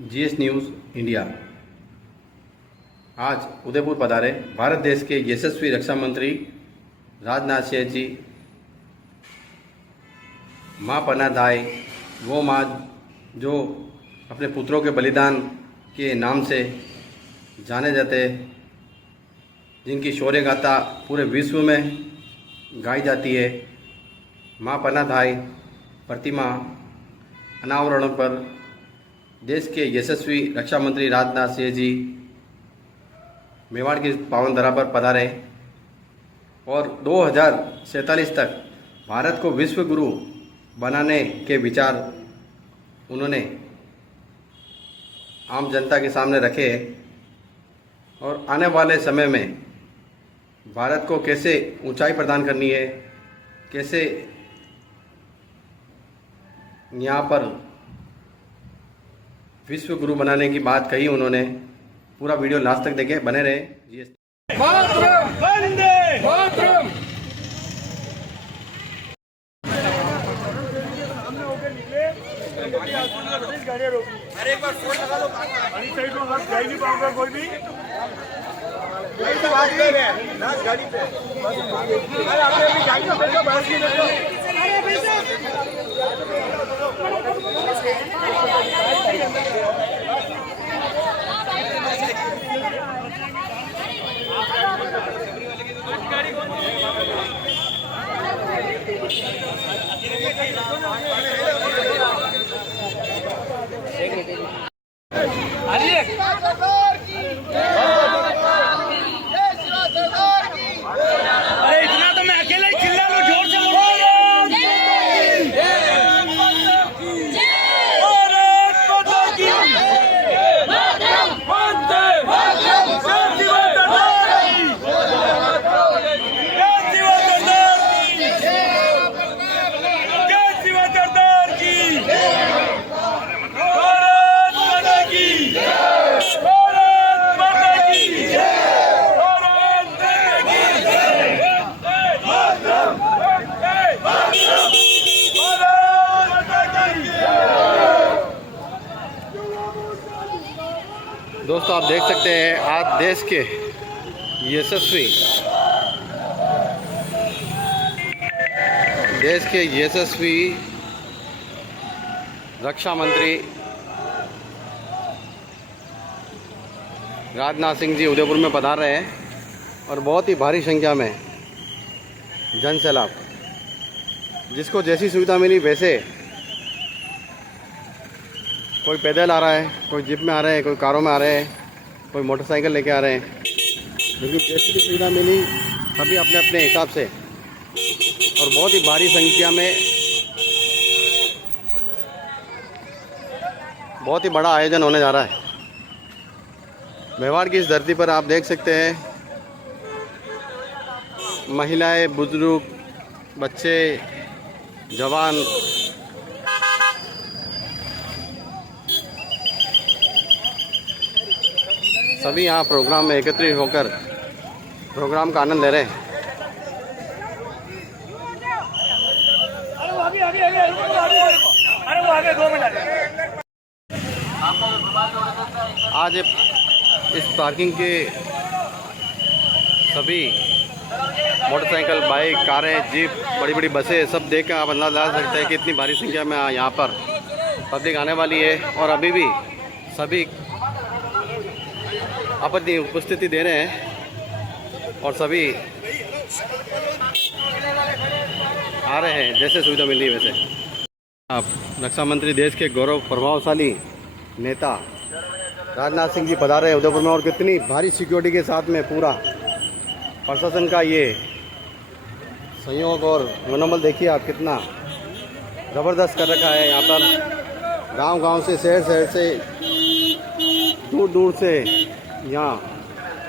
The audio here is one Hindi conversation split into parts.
जीएस न्यूज़ इंडिया आज उदयपुर पधारे भारत देश के यशस्वी रक्षा मंत्री राजनाथ सिंह जी माँ पनादाय वो माँ जो अपने पुत्रों के बलिदान के नाम से जाने जाते, जिनकी शौर्य गाथा पूरे विश्व में गाई जाती है। माँ पनादाय प्रतिमा अनावरण पर देश के यशस्वी रक्षा मंत्री राजनाथ सिंह जी मेवाड़ की पावन धरा पर पधारे और 2047 तक भारत को विश्व गुरु बनाने के विचार उन्होंने आम जनता के सामने रखे और आने वाले समय में भारत को कैसे ऊंचाई प्रदान करनी है, कैसे यहाँ पर विश्व गुरु बनाने की बात कही उन्होंने। पूरा वीडियो लास्ट तक देखें, बने रहे। मातरम वंदे मातरम। अरे एक बार फोन लगा दो। साइड में आप जा ही नहीं पाऊंगा कोई भी। बात कर रहे हैं ना गाड़ी पे। अरे आपने अभी गाड़ी में बैठो, बस नहीं बैठो। अरे इतना तो मैं अकेला ही चिल्ला लूं, जोर से बोलो। भारत माता की वंदे मातरम। दोस्तों आप देख सकते हैं आज देश के यशस्वी रक्षा मंत्री राजनाथ सिंह जी उदयपुर में पधार रहे हैं और बहुत ही भारी संख्या में जन सैलाब, जिसको जैसी सुविधा मिली वैसे कोई पैदल आ रहा है, कोई जीप में आ रहे हैं, कोई कारों में आ रहे हैं, कोई मोटरसाइकिल लेके आ रहे हैं। लेकिन जैसी भी सुविधा मिली सभी अपने अपने हिसाब से और बहुत ही भारी संख्या में बहुत ही बड़ा आयोजन होने जा रहा है। मेवाड़ की इस धरती पर आप देख सकते हैं महिलाएं, बुजुर्ग, बच्चे, जवान सभी यहाँ प्रोग्राम में एकत्रित होकर प्रोग्राम का आनंद ले रहे हैं। आज इस पार्किंग के सभी मोटरसाइकिल, बाइक, कारें, जीप, बड़ी बड़ी बसें सब देख कर आप अंदाज़ लगा सकते हैं कि इतनी भारी संख्या में यहाँ पर पब्लिक आने वाली है और अभी भी सभी अपनी उपस्थिति दे रहे हैं और सभी आ रहे हैं जैसे सुविधा मिल रही है वैसे। आप रक्षा मंत्री, देश के गौरव प्रभावशाली नेता राजनाथ सिंह जी पधारे हैं उदयपुर में और कितनी भारी सिक्योरिटी के साथ में पूरा प्रशासन का ये सहयोग और मनोबल देखिए आप, कितना ज़बरदस्त कर रखा है। यहाँ पर गांव-गांव से, शहर से, दूर दूर से यहाँ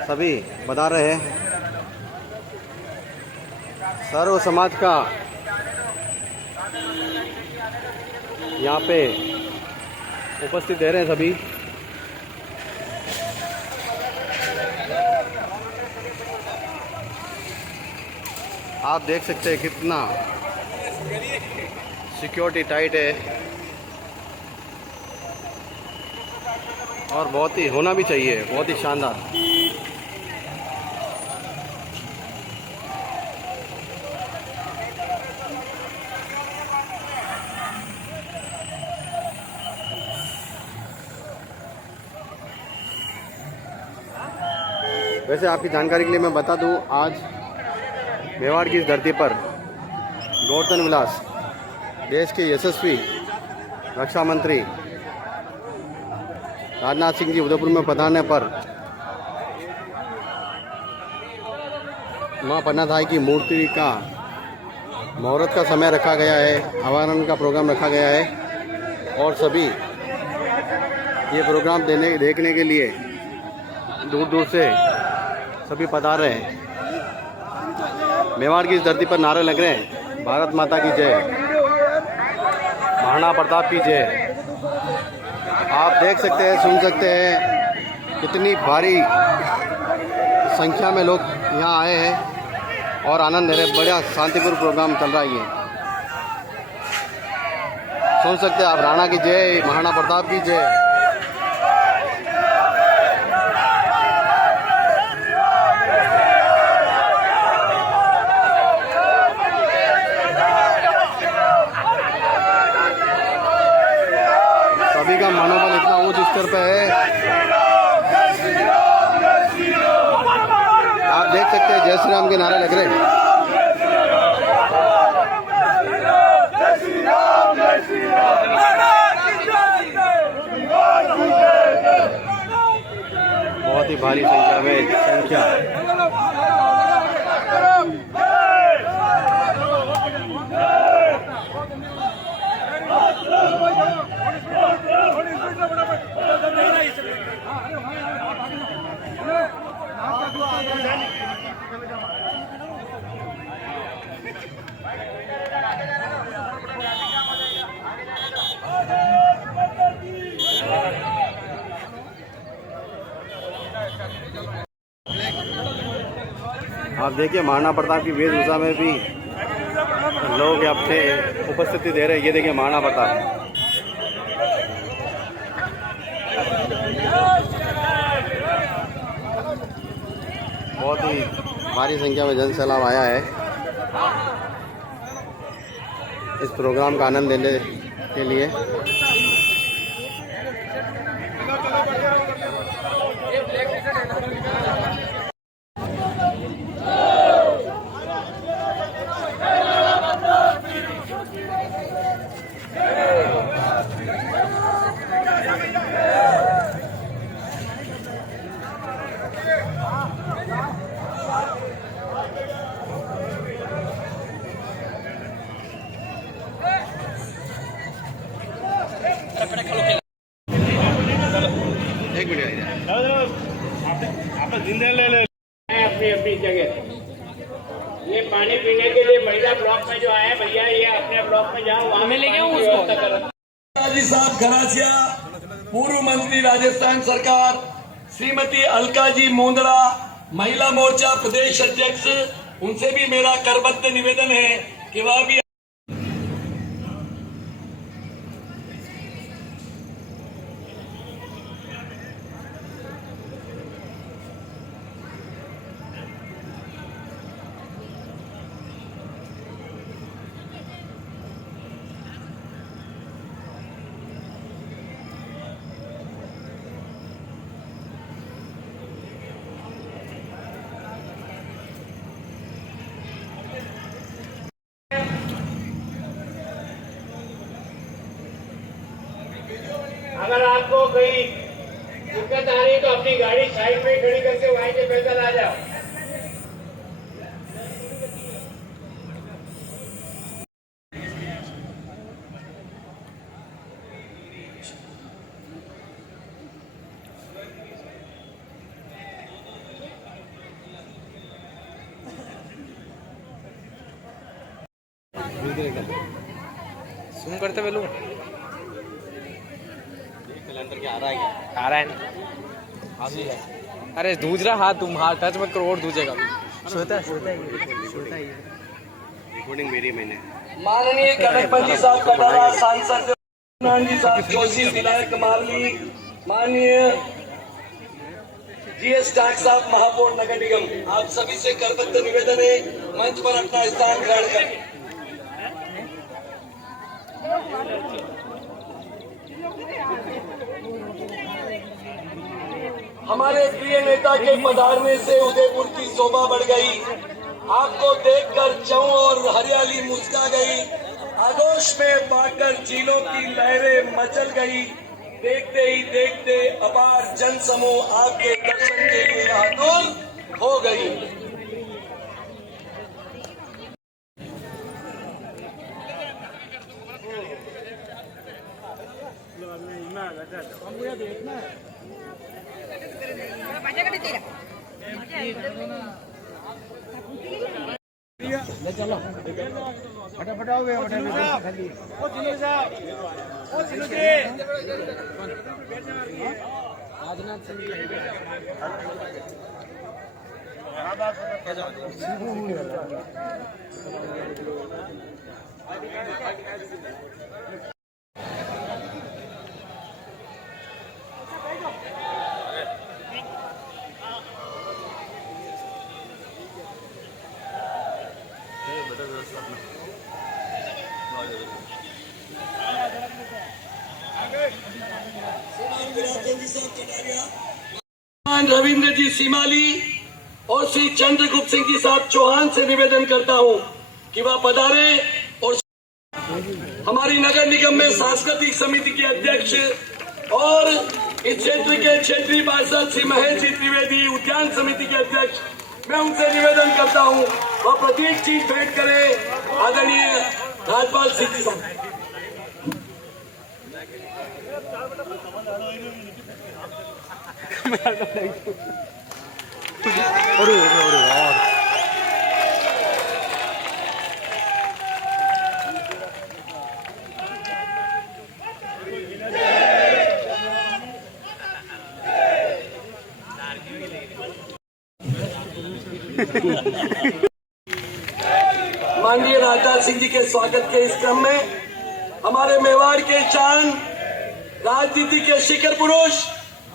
सभी बता रहे हैं। सर्व समाज का यहाँ पे उपस्थित दे रहे हैं सभी। आप देख सकते हैं कितना सिक्योरिटी टाइट है। और बहुत ही होना भी चाहिए, बहुत ही शानदार। वैसे आपकी जानकारी के लिए मैं बता दूं, आज मेवाड़ की इस धरती पर गौतम विलास देश के यशस्वी रक्षा मंत्री राजनाथ सिंह जी उदयपुर में पधारने पर मां पन्नाधाय की मूर्ति का मुहूर्त का समय रखा गया है, आवाहन का प्रोग्राम रखा गया है और सभी ये प्रोग्राम देखने के लिए दूर दूर से सभी पधार रहे हैं। मेवाड़ की इस धरती पर नारे लग रहे हैं, भारत माता की जय, महाराणा प्रताप की जय। आप देख सकते हैं, सुन सकते हैं कितनी भारी संख्या में लोग यहाँ आए हैं और आनंद ले रहे। बड़ा शांतिपूर्ण प्रोग्राम चल रहा है। ये सुन सकते हैं आप, राणा की जय, महाराणा प्रताप की जय। सभी का मनोबल इतना उच्च स्तर पे है, आप देख सकते हैं जय श्री राम के नारे लग रहे हैं। बहुत ही भारी संख्या में आप देखिए महाराणा प्रताप की वेशभूषा में भी लोग अपने उपस्थिति दे रहे हैं। ये देखिए महाराणा प्रताप, बहुत ही भारी संख्या में जन सैलाब आया है इस प्रोग्राम का आनंद लेने के लिए। एक मिनट आप जिंदे ले ले अपनी अपनी जगह। ये पानी पीने के लिए महिला ब्लॉक में जो आए भैया, ये अपने ब्लॉक में जाओ, वहां में ले गया हूँ उसको। साहब घरासिया, पूर्व मंत्री राजस्थान सरकार, श्रीमती अलका जी मुंदड़ा, महिला मोर्चा प्रदेश अध्यक्ष, उनसे भी मेरा करबद्ध निवेदन है कि वह भी अगर आपको कहीं दिक्कत आ रही है तो अपनी गाड़ी साइड में खड़ी करके वहीं से पैदल आ जाओ। सुन करते वेलू अंदर क्या आ रहा है क्या? आ रहा है ना। अरे दूज रहा हाथ, तुम हाथ टच मत करो और दूजेगा। सोता है रिकॉर्डिंग मेरी मैंने। माननीय कनकपति साहब कटारा, सांसद जी साहब जोशी, विधायक मालवी, माननीय जीएस टैक्स साहब महापौर नगर निगम, आप सभी से करबद्ध निवेदन है मंच पर अपना स्थान ग्रहण करें। हमारे प्रिय नेता के पधारने से उदयपुर की शोभा बढ़ गई। आपको देखकर चौं और हरियाली मुस्का गई। आगोश में बाकर झीलों की लहरें मचल गई। देखते ही देखते अपार जनसमूह आपके दर्शन के लिए आतुर हो गई। फटाफट आओ राजनाथ सिंह रविंद्र जी सीमाली और श्री चंद्रगुप्त सिंह जी साहब चौहान से निवेदन करता हूं कि वह पधारे और हमारी नगर निगम में सांस्कृतिक समिति के अध्यक्ष और इस क्षेत्र के क्षेत्रीय पार्षद श्री महेश जी त्रिवेदी, उद्यान समिति के अध्यक्ष, मैं उनसे निवेदन करता हूं वह प्रत्येक चीज भेंट करें आदरणीय राजपाल सिंह जी साहब। माननीय राजनाथ सिंह जी के स्वागत के इस क्रम में हमारे मेवाड़ के चांद, राजनीति के शिखर पुरुष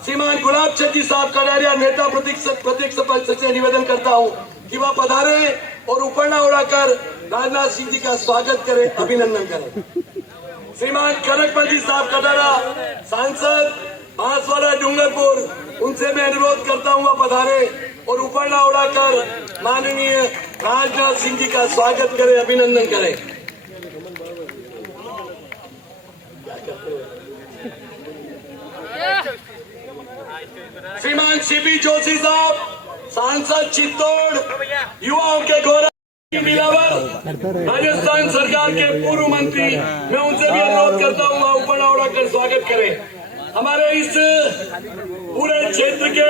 श्रीमान गुलाब चंद जी साहब कटारिया नेता प्रतीक से निवेदन करता हूं कि वह पधारे और उपरना उड़ाकर राजनाथ सिंह जी का स्वागत करें, अभिनंदन करें। श्रीमान कनकमल जी साहब कटारा सांसद बांसवाड़ा डूंगरपुर, उनसे मैं अनुरोध करता हूं वह पधारे और उपरना उड़ाकर माननीय राजनाथ सिंह जी का स्वागत करें, अभिनंदन करें। श्रीमान सीपी जोशी साहब सांसद चित्तौड़, युवाओं के गौरव राजस्थान सरकार के पूर्व मंत्री, मैं उनसे भी अनुरोध करता हूँ वह उपरना उड़ाकर स्वागत करें। हमारे इस पूरे क्षेत्र के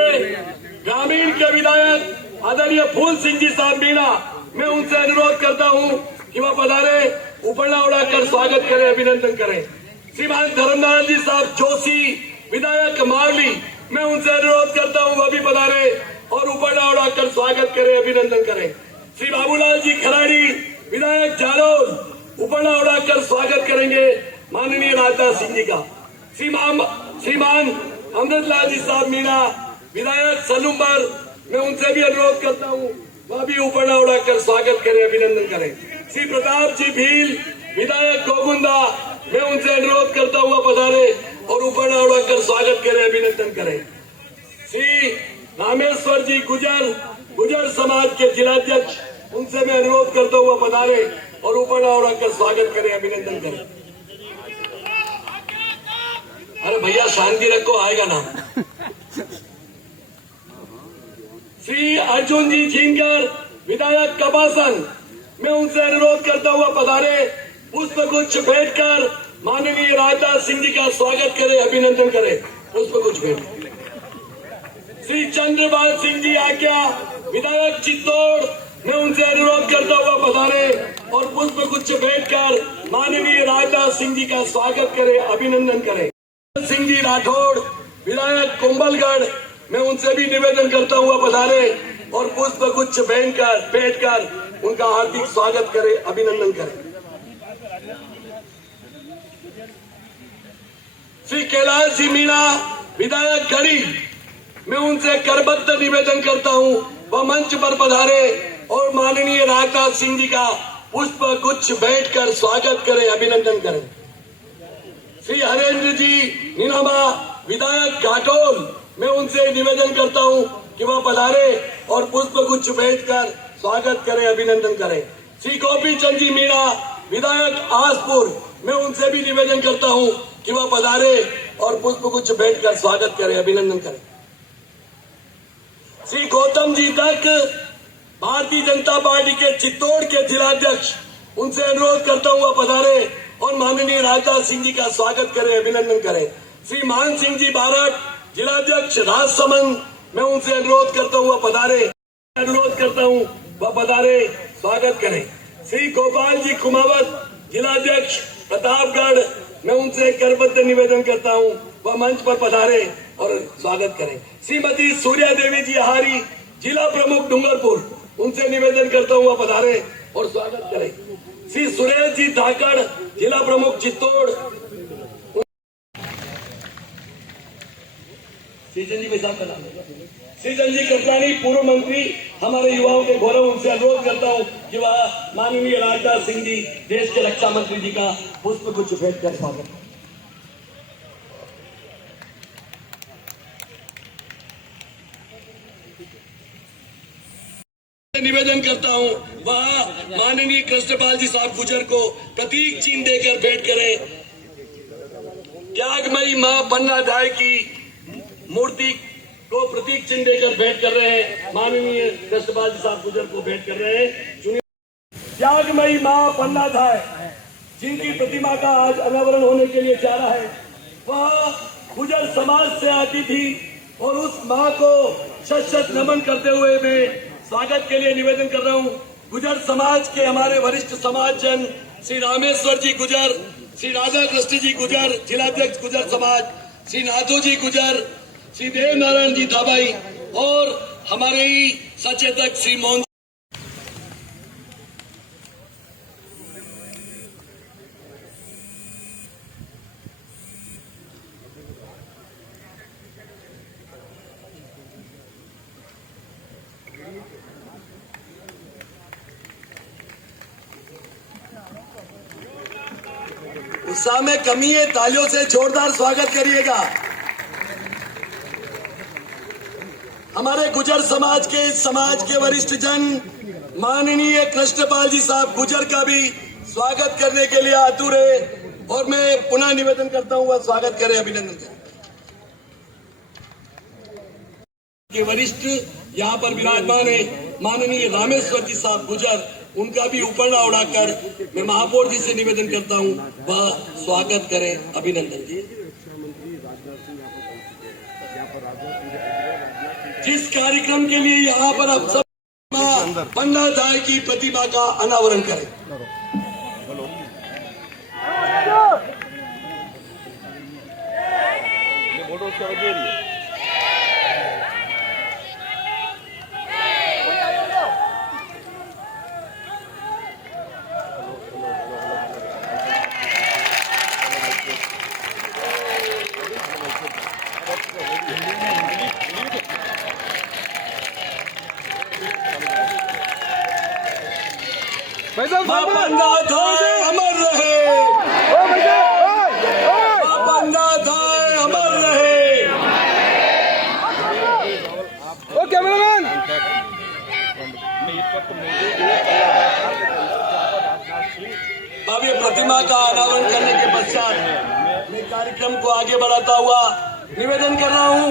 ग्रामीण के विधायक आदरणीय फूल सिंह जी साहब मीणा, मैं उनसे अनुरोध करता हूँ कि वह पधारे, उपरना उड़ाकर स्वागत करें, अभिनंदन करें। श्रीमान धर्मनारायण जी साहब जोशी विधायक मावली, मैं उनसे अनुरोध करता हूं वह भी पधारे और उपरना उड़ाकर स्वागत करें, अभिनंदन करें। श्री बाबूलाल जी खराड़ी विधायक जालोर, उपरना उड़ाकर स्वागत करेंगे माननीय राजनाथ सिंह जी का। श्रीमान अमृतलाल जी साहब मीणा विधायक सलूमबर, मैं उनसे भी अनुरोध करता हूं वह भी उपरना उड़ाकर स्वागत करें, अभिनंदन करें। श्री प्रताप जी भील विधायक गोगुंदा, मैं उनसे अनुरोध करता हुआ पधारे और उपरना उड़ाकर स्वागत करें, अभिनंदन करें। श्री रामेश्वर जी गुजर समाज के जिलाध्यक्ष, उनसे मैं अनुरोध करता हुआ पधारे और उपरना उड़ाकर स्वागत करें, अभिनंदन करें। अरे भैया शांति रखो, आएगा ना। श्री अर्जुन जी झींगर विधायक कपासन, मैं उनसे अनुरोध करता हुआ पधारे, पुष्प गुच्छ भेंट कर माननीय राजनाथ सिंह जी का स्वागत करें, अभिनंदन करें, पुष्प गुच्छ भेंट। श्री चंद्रपाल सिंह जी आज्ञा विधायक चित्तौड़, मैं उनसे अनुरोध करता हुआ पधारे और पुष्प गुच्छ भेंट कर माननीय राजनाथ सिंह जी का स्वागत करें, अभिनंदन करें। सिंह जी राठौड़ विधायक कुंभलगढ़, मैं उनसे भी निवेदन करता हुआ पधारे और पुष्प गुच्छ भेंट कर उनका हार्दिक स्वागत करें, अभिनंदन करें। श्री कैलाश जी मीणा विधायक गढ़ी, मैं उनसे करबद्ध निवेदन करता हूं वह मंच पर पधारे और माननीय राजनाथ सिंह जी का पुष्प गुच्छ भेंट कर स्वागत करें, अभिनंदन करें। श्री हरेंद्र जी नीनामा विधायक घाटोल, मैं उनसे निवेदन करता हूं कि वह पधारे और पुष्प गुच्छ भेंट कर स्वागत करें, अभिनंदन करें। श्री गोपी चंद जी मीणा विधायक आसपुर, मैं उनसे भी निवेदन करता हूं कि वह पधारे और पुष्प गुच्छ भेंट कर स्वागत करें, अभिनंदन करें। श्री गौतम जी तक भारतीय जनता पार्टी के चित्तौड़ के जिलाध्यक्ष, उनसे अनुरोध करता हूं वह पधारे और माननीय राजनाथ सिंह जी का स्वागत करें, अभिनंदन करें। श्री मान सिंह जी बारठ जिलाध्यक्ष राजसमंद, मैं उनसे अनुरोध करता हूं वह पधारे, अनुरोध करता हूं वह पधारे, स्वागत करें। श्री गोपाल जी कुमावत जिलाध्यक्ष प्रतापगढ़, मैं उनसे करबद्ध निवेदन करता हूं वह मंच पर पधारे और स्वागत करें। श्रीमती सूर्या देवी जी आहारी जिला प्रमुख डूंगरपुर, उनसे निवेदन करता हूं वह पधारे और स्वागत करें। श्री सुरेश जी धाकड़ जिला प्रमुख चित्तौड़, सीजन जी का नाम है सीजन जी कटरानी पूर्व मंत्री हमारे युवाओं के गौरव, उनसे अनुरोध करता हूं कि वह माननीय राजनाथ सिंह जी देश के रक्षा मंत्री जी का पुष्प गुच्छ भेंट कर स्वागत। निवेदन करता हूं वह माननीय कृष्णपाल जी साहब गुजर को प्रतीक चिन्ह देकर भेंट करें। त्यागमयी मां पन्ना दाई की मूर्ति को प्रतीक चिन्ह देकर भेंट कर रहे हैं, माननीय कृष्णपाल जी साहब गुजर को भेंट कर रहे हैं। त्यागमयी मां पन्ना दाई जिनकी प्रतिमा का आज अनावरण होने के लिए जा रहा है, वह गुजर समाज से आती थी और उस मां को शत शत नमन करते हुए मैं स्वागत के लिए निवेदन कर रहा हूं। गुजर समाज के हमारे वरिष्ठ समाज जन श्री रामेश्वर जी गुजर, श्री राधा कृष्ण जी गुजर जिलाध्यक्ष गुजर समाज, श्री नाथो जी गुजर, श्री देव नारायण जी धाबाई और हमारे ही सचेतक श्री मोहन उत्साह में कमी है, तालियों से जोरदार स्वागत करिएगा। हमारे गुजर समाज के वरिष्ठ जन माननीय कृष्णपाल जी साहब गुजर का भी स्वागत करने के लिए आतुर है और मैं पुनः निवेदन करता हूं वह स्वागत करें, अभिनंदन करें। के वरिष्ठ यहाँ पर विराजमान है माननीय रामेश्वर जी साहब गुजर, उनका भी उपरना उड़ाकर मैं महापौर जी से निवेदन करता हूं वह स्वागत करें, अभिनंदन जी। जिस कार्यक्रम के लिए यहाँ पर अब सब पन्ना दाई की प्रतिमा का अनावरण करें। पन्ना दाई अमर रहे, पन्ना दाई अमर रहे। ओ कैमरामैन, अब ये प्रतिमा का अनावरण करने के पश्चात मैं कार्यक्रम को आगे बढ़ाता हुआ निवेदन कर रहा हूं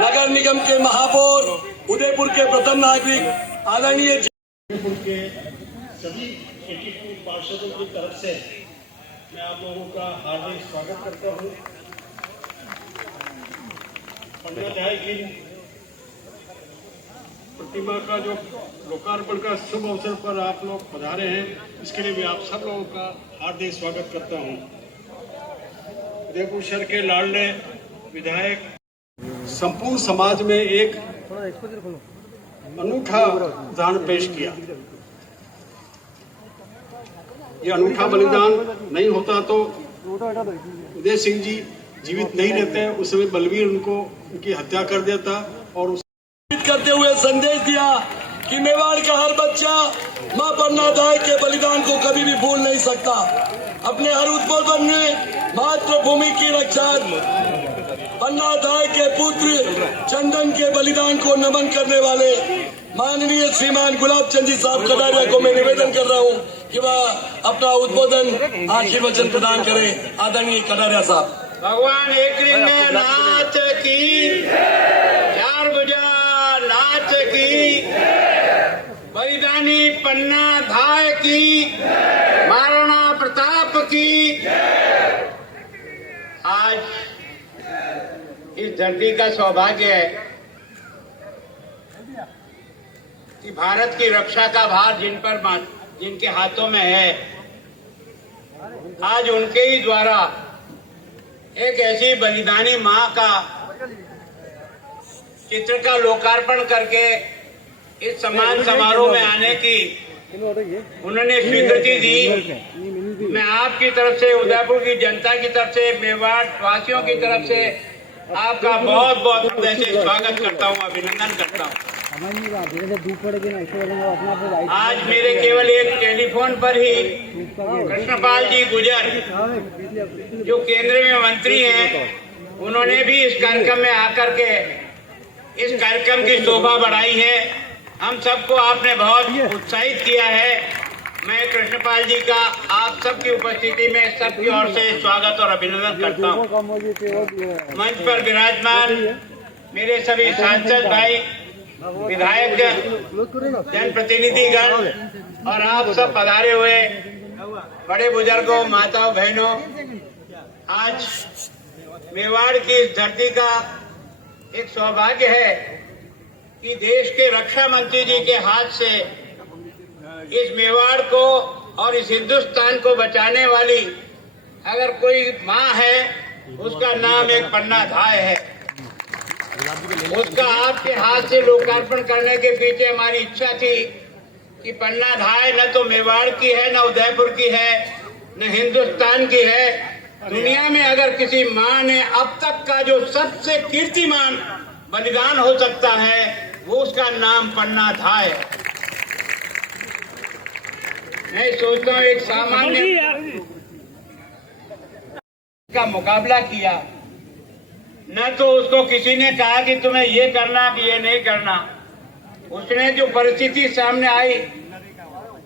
नगर निगम के महापौर, उदयपुर के प्रथम नागरिक आदरणीय उदयपुर के सभी 82 पार्षदों की तरफ से मैं आप लोगों का हार्दिक स्वागत करता हूं। पन्ना दाई की प्रतिमा का जो लोकार्पण का शुभ अवसर पर आप लोग पधारे हैं, इसके लिए मैं आप सब लोगों का हार्दिक स्वागत करता हूं। उदयपुर शहर के लाडले विधायक संपूर्ण समाज में एक अनूठा उदाहरण पेश किया। ये अनूठा बलिदान नहीं होता तो उदय सिंह जी जीवित नहीं रहते। उस समय बलवीर उनकी हत्या कर देता और करते हुए संदेश दिया कि मेवाड़ का हर बच्चा मां पन्ना दाई के बलिदान को कभी भी भूल नहीं सकता। अपने हर उद्बोधन में मातृभूमि की रक्षा, पन्ना दाई के पुत्र चंदन के बलिदान को नमन करने वाले माननीय श्रीमान गुलाब चंद जी साहब कटारिया को मैं निवेदन कर रहा हूं कि वह अपना उद्बोधन आशीर्वचन प्रदान करें। आदरणीय कटारिया साहब। भगवान एक ने नाच की, चार भुजा नाच की, बलिदानी पन्ना धाय की, महाराणा प्रताप की। आज इस धरती का सौभाग्य है कि भारत की रक्षा का भार जिनके हाथों में है, आज उनके ही द्वारा एक ऐसी बलिदानी मां का चित्र का लोकार्पण करके इस सम्मान समारोह में आने की उन्होंने स्वीकृति दी। मैं आपकी तरफ से, उदयपुर की जनता की तरफ से, मेवाड़ वासियों की तरफ से आपका बहुत बहुत हृदय से स्वागत करता हूं, अभिनंदन करता हूं। आज मेरे केवल एक टेलीफोन पर ही कृष्णपाल जी गुजर, जो केंद्र में मंत्री हैं, उन्होंने भी इस कार्यक्रम में आकर के इस कार्यक्रम की शोभा बढ़ाई है। हम सबको आपने बहुत उत्साहित किया है। मैं कृष्णपाल जी का आप सबकी उपस्थिति में सबकी ओर से स्वागत और अभिनंदन करता हूं। मंच पर विराजमान मेरे सभी सांसद भाई, विधायक, जनप्रतिनिधिगण और आप सब पधारे हुए बड़े बुजुर्गों, माताओं, बहनों, आज मेवाड़ की इस धरती का एक सौभाग्य है कि देश के रक्षा मंत्री जी के हाथ से इस मेवाड़ को और इस हिंदुस्तान को बचाने वाली अगर कोई माँ है, उसका नाम एक पन्ना धाय है। उसका आपके हाथ से लोकार्पण करने के पीछे हमारी इच्छा थी कि पन्ना धाय न तो मेवाड़ की है, न उदयपुर की है, न हिंदुस्तान की है। दुनिया में अगर किसी माँ ने अब तक का जो सबसे कीर्तिमान बलिदान हो सकता है, वो उसका नाम पन्ना धाय है। मैं सोचता हूँ एक सामान्य का मुकाबला किया, न तो उसको किसी ने कहा कि तुम्हें ये करना कि ये नहीं करना। उसने जो परिस्थिति सामने आई,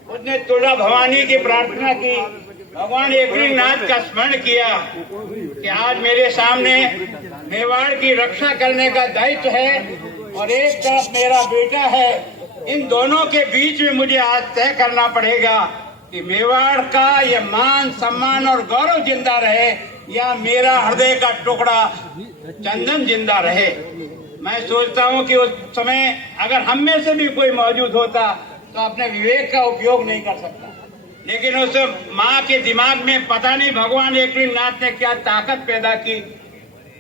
उसने तुला भवानी की प्रार्थना की, भगवान एकनाथ का स्मरण किया कि आज मेरे सामने मेवाड़ की रक्षा करने का दायित्व है और एक तरफ मेरा बेटा है। इन दोनों के बीच में मुझे आज तय करना पड़ेगा कि मेवाड़ का ये मान, सम्मान और गौरव जिंदा रहे या मेरा हृदय का टुकड़ा चंदन जिंदा रहे। मैं सोचता हूँ कि उस समय अगर हम में से भी कोई मौजूद होता तो अपने विवेक का उपयोग नहीं कर सकता, लेकिन उस माँ के दिमाग में पता नहीं भगवान एकनाथ ने क्या ताकत पैदा की।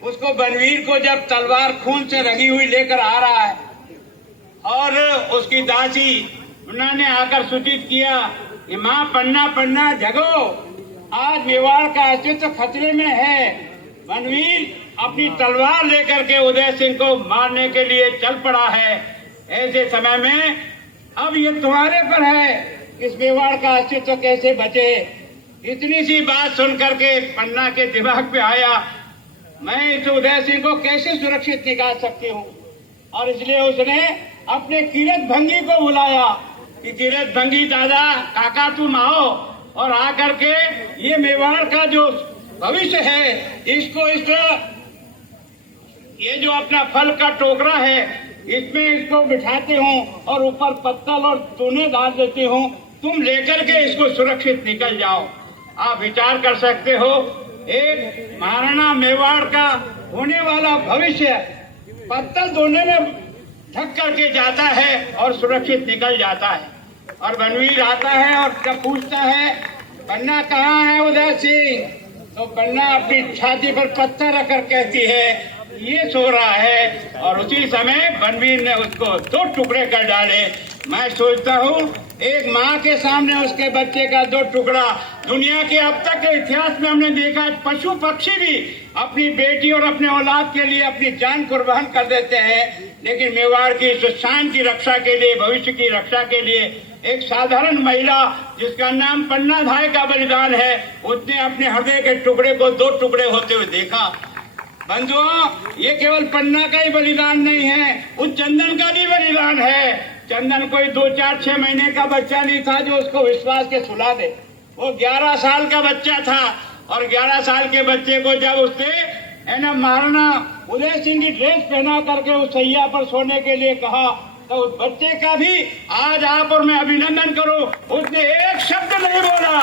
उसको बनवीर को जब तलवार खून से रंगी हुई लेकर आ रहा है और उसकी दासी उन्होंने आकर सूचित किया कि माँ पन्ना पन्ना जगो, आज मेवाड़ का अस्तित्व खतरे में है। बनवीर अपनी तलवार लेकर के उदय सिंह को मारने के लिए चल पड़ा है। ऐसे समय में अब ये तुम्हारे पर है, इस मेवाड़ का अस्तित्व कैसे बचे। इतनी सी बात सुनकर के पन्ना के दिमाग पे आया, मैं इस उदय सिंह को कैसे सुरक्षित निकाल सकती हूँ। और इसलिए उसने अपने कीरत भंगी को बुलाया कि कीरत भंगी दादा, काका तुम आओ और आकर के ये मेवाड़ का जो भविष्य है, इसको ये जो अपना फल का टोकरा है, इसमें इसको बिठाते हूँ और ऊपर पत्तल और चूने डाल देती हूँ। तुम लेकर के इसको सुरक्षित निकल जाओ। आप विचार कर सकते हो, एक महाराणा मेवाड़ का होने वाला भविष्य पत्तल धोने में ढक करके जाता है और सुरक्षित निकल जाता है। और बनवीर आता है और जब पूछता है पन्ना कहाँ है उदय सिंह, तो पन्ना अपनी छाती पर पत्थर रखकर कहती है ये सो रहा है। और उसी समय बनवीर ने उसको दो टुकड़े कर डाले मैं सोचता हूँ एक माँ के सामने उसके बच्चे का 2 टुकड़ा, दुनिया के अब तक के इतिहास में हमने देखा पशु पक्षी भी अपनी बेटी और अपने औलाद के लिए अपनी जान कुर्बान कर देते हैं, लेकिन मेवाड़ की इस शान की रक्षा के लिए, भविष्य की रक्षा के लिए एक साधारण महिला जिसका नाम पन्ना धाय का बलिदान है, उसने अपने हृदय के टुकड़े को 2 टुकड़े होते हुए देखा। बंधुओं, ये केवल पन्ना का ही बलिदान नहीं है, उस चंदन का भी बलिदान है। चंदन कोई 2, 4, 6 महीने का बच्चा नहीं था जो उसको विश्वास के सुला दे। वो 11 साल का बच्चा था और 11 साल के बच्चे को जब उसने है ना महाराणा उदय सिंह की ड्रेस पहना करके उस सैया पर सोने के लिए कहा, तो उस बच्चे का भी आज आप और मैं अभिनंदन करूं, उसने एक शब्द नहीं बोला।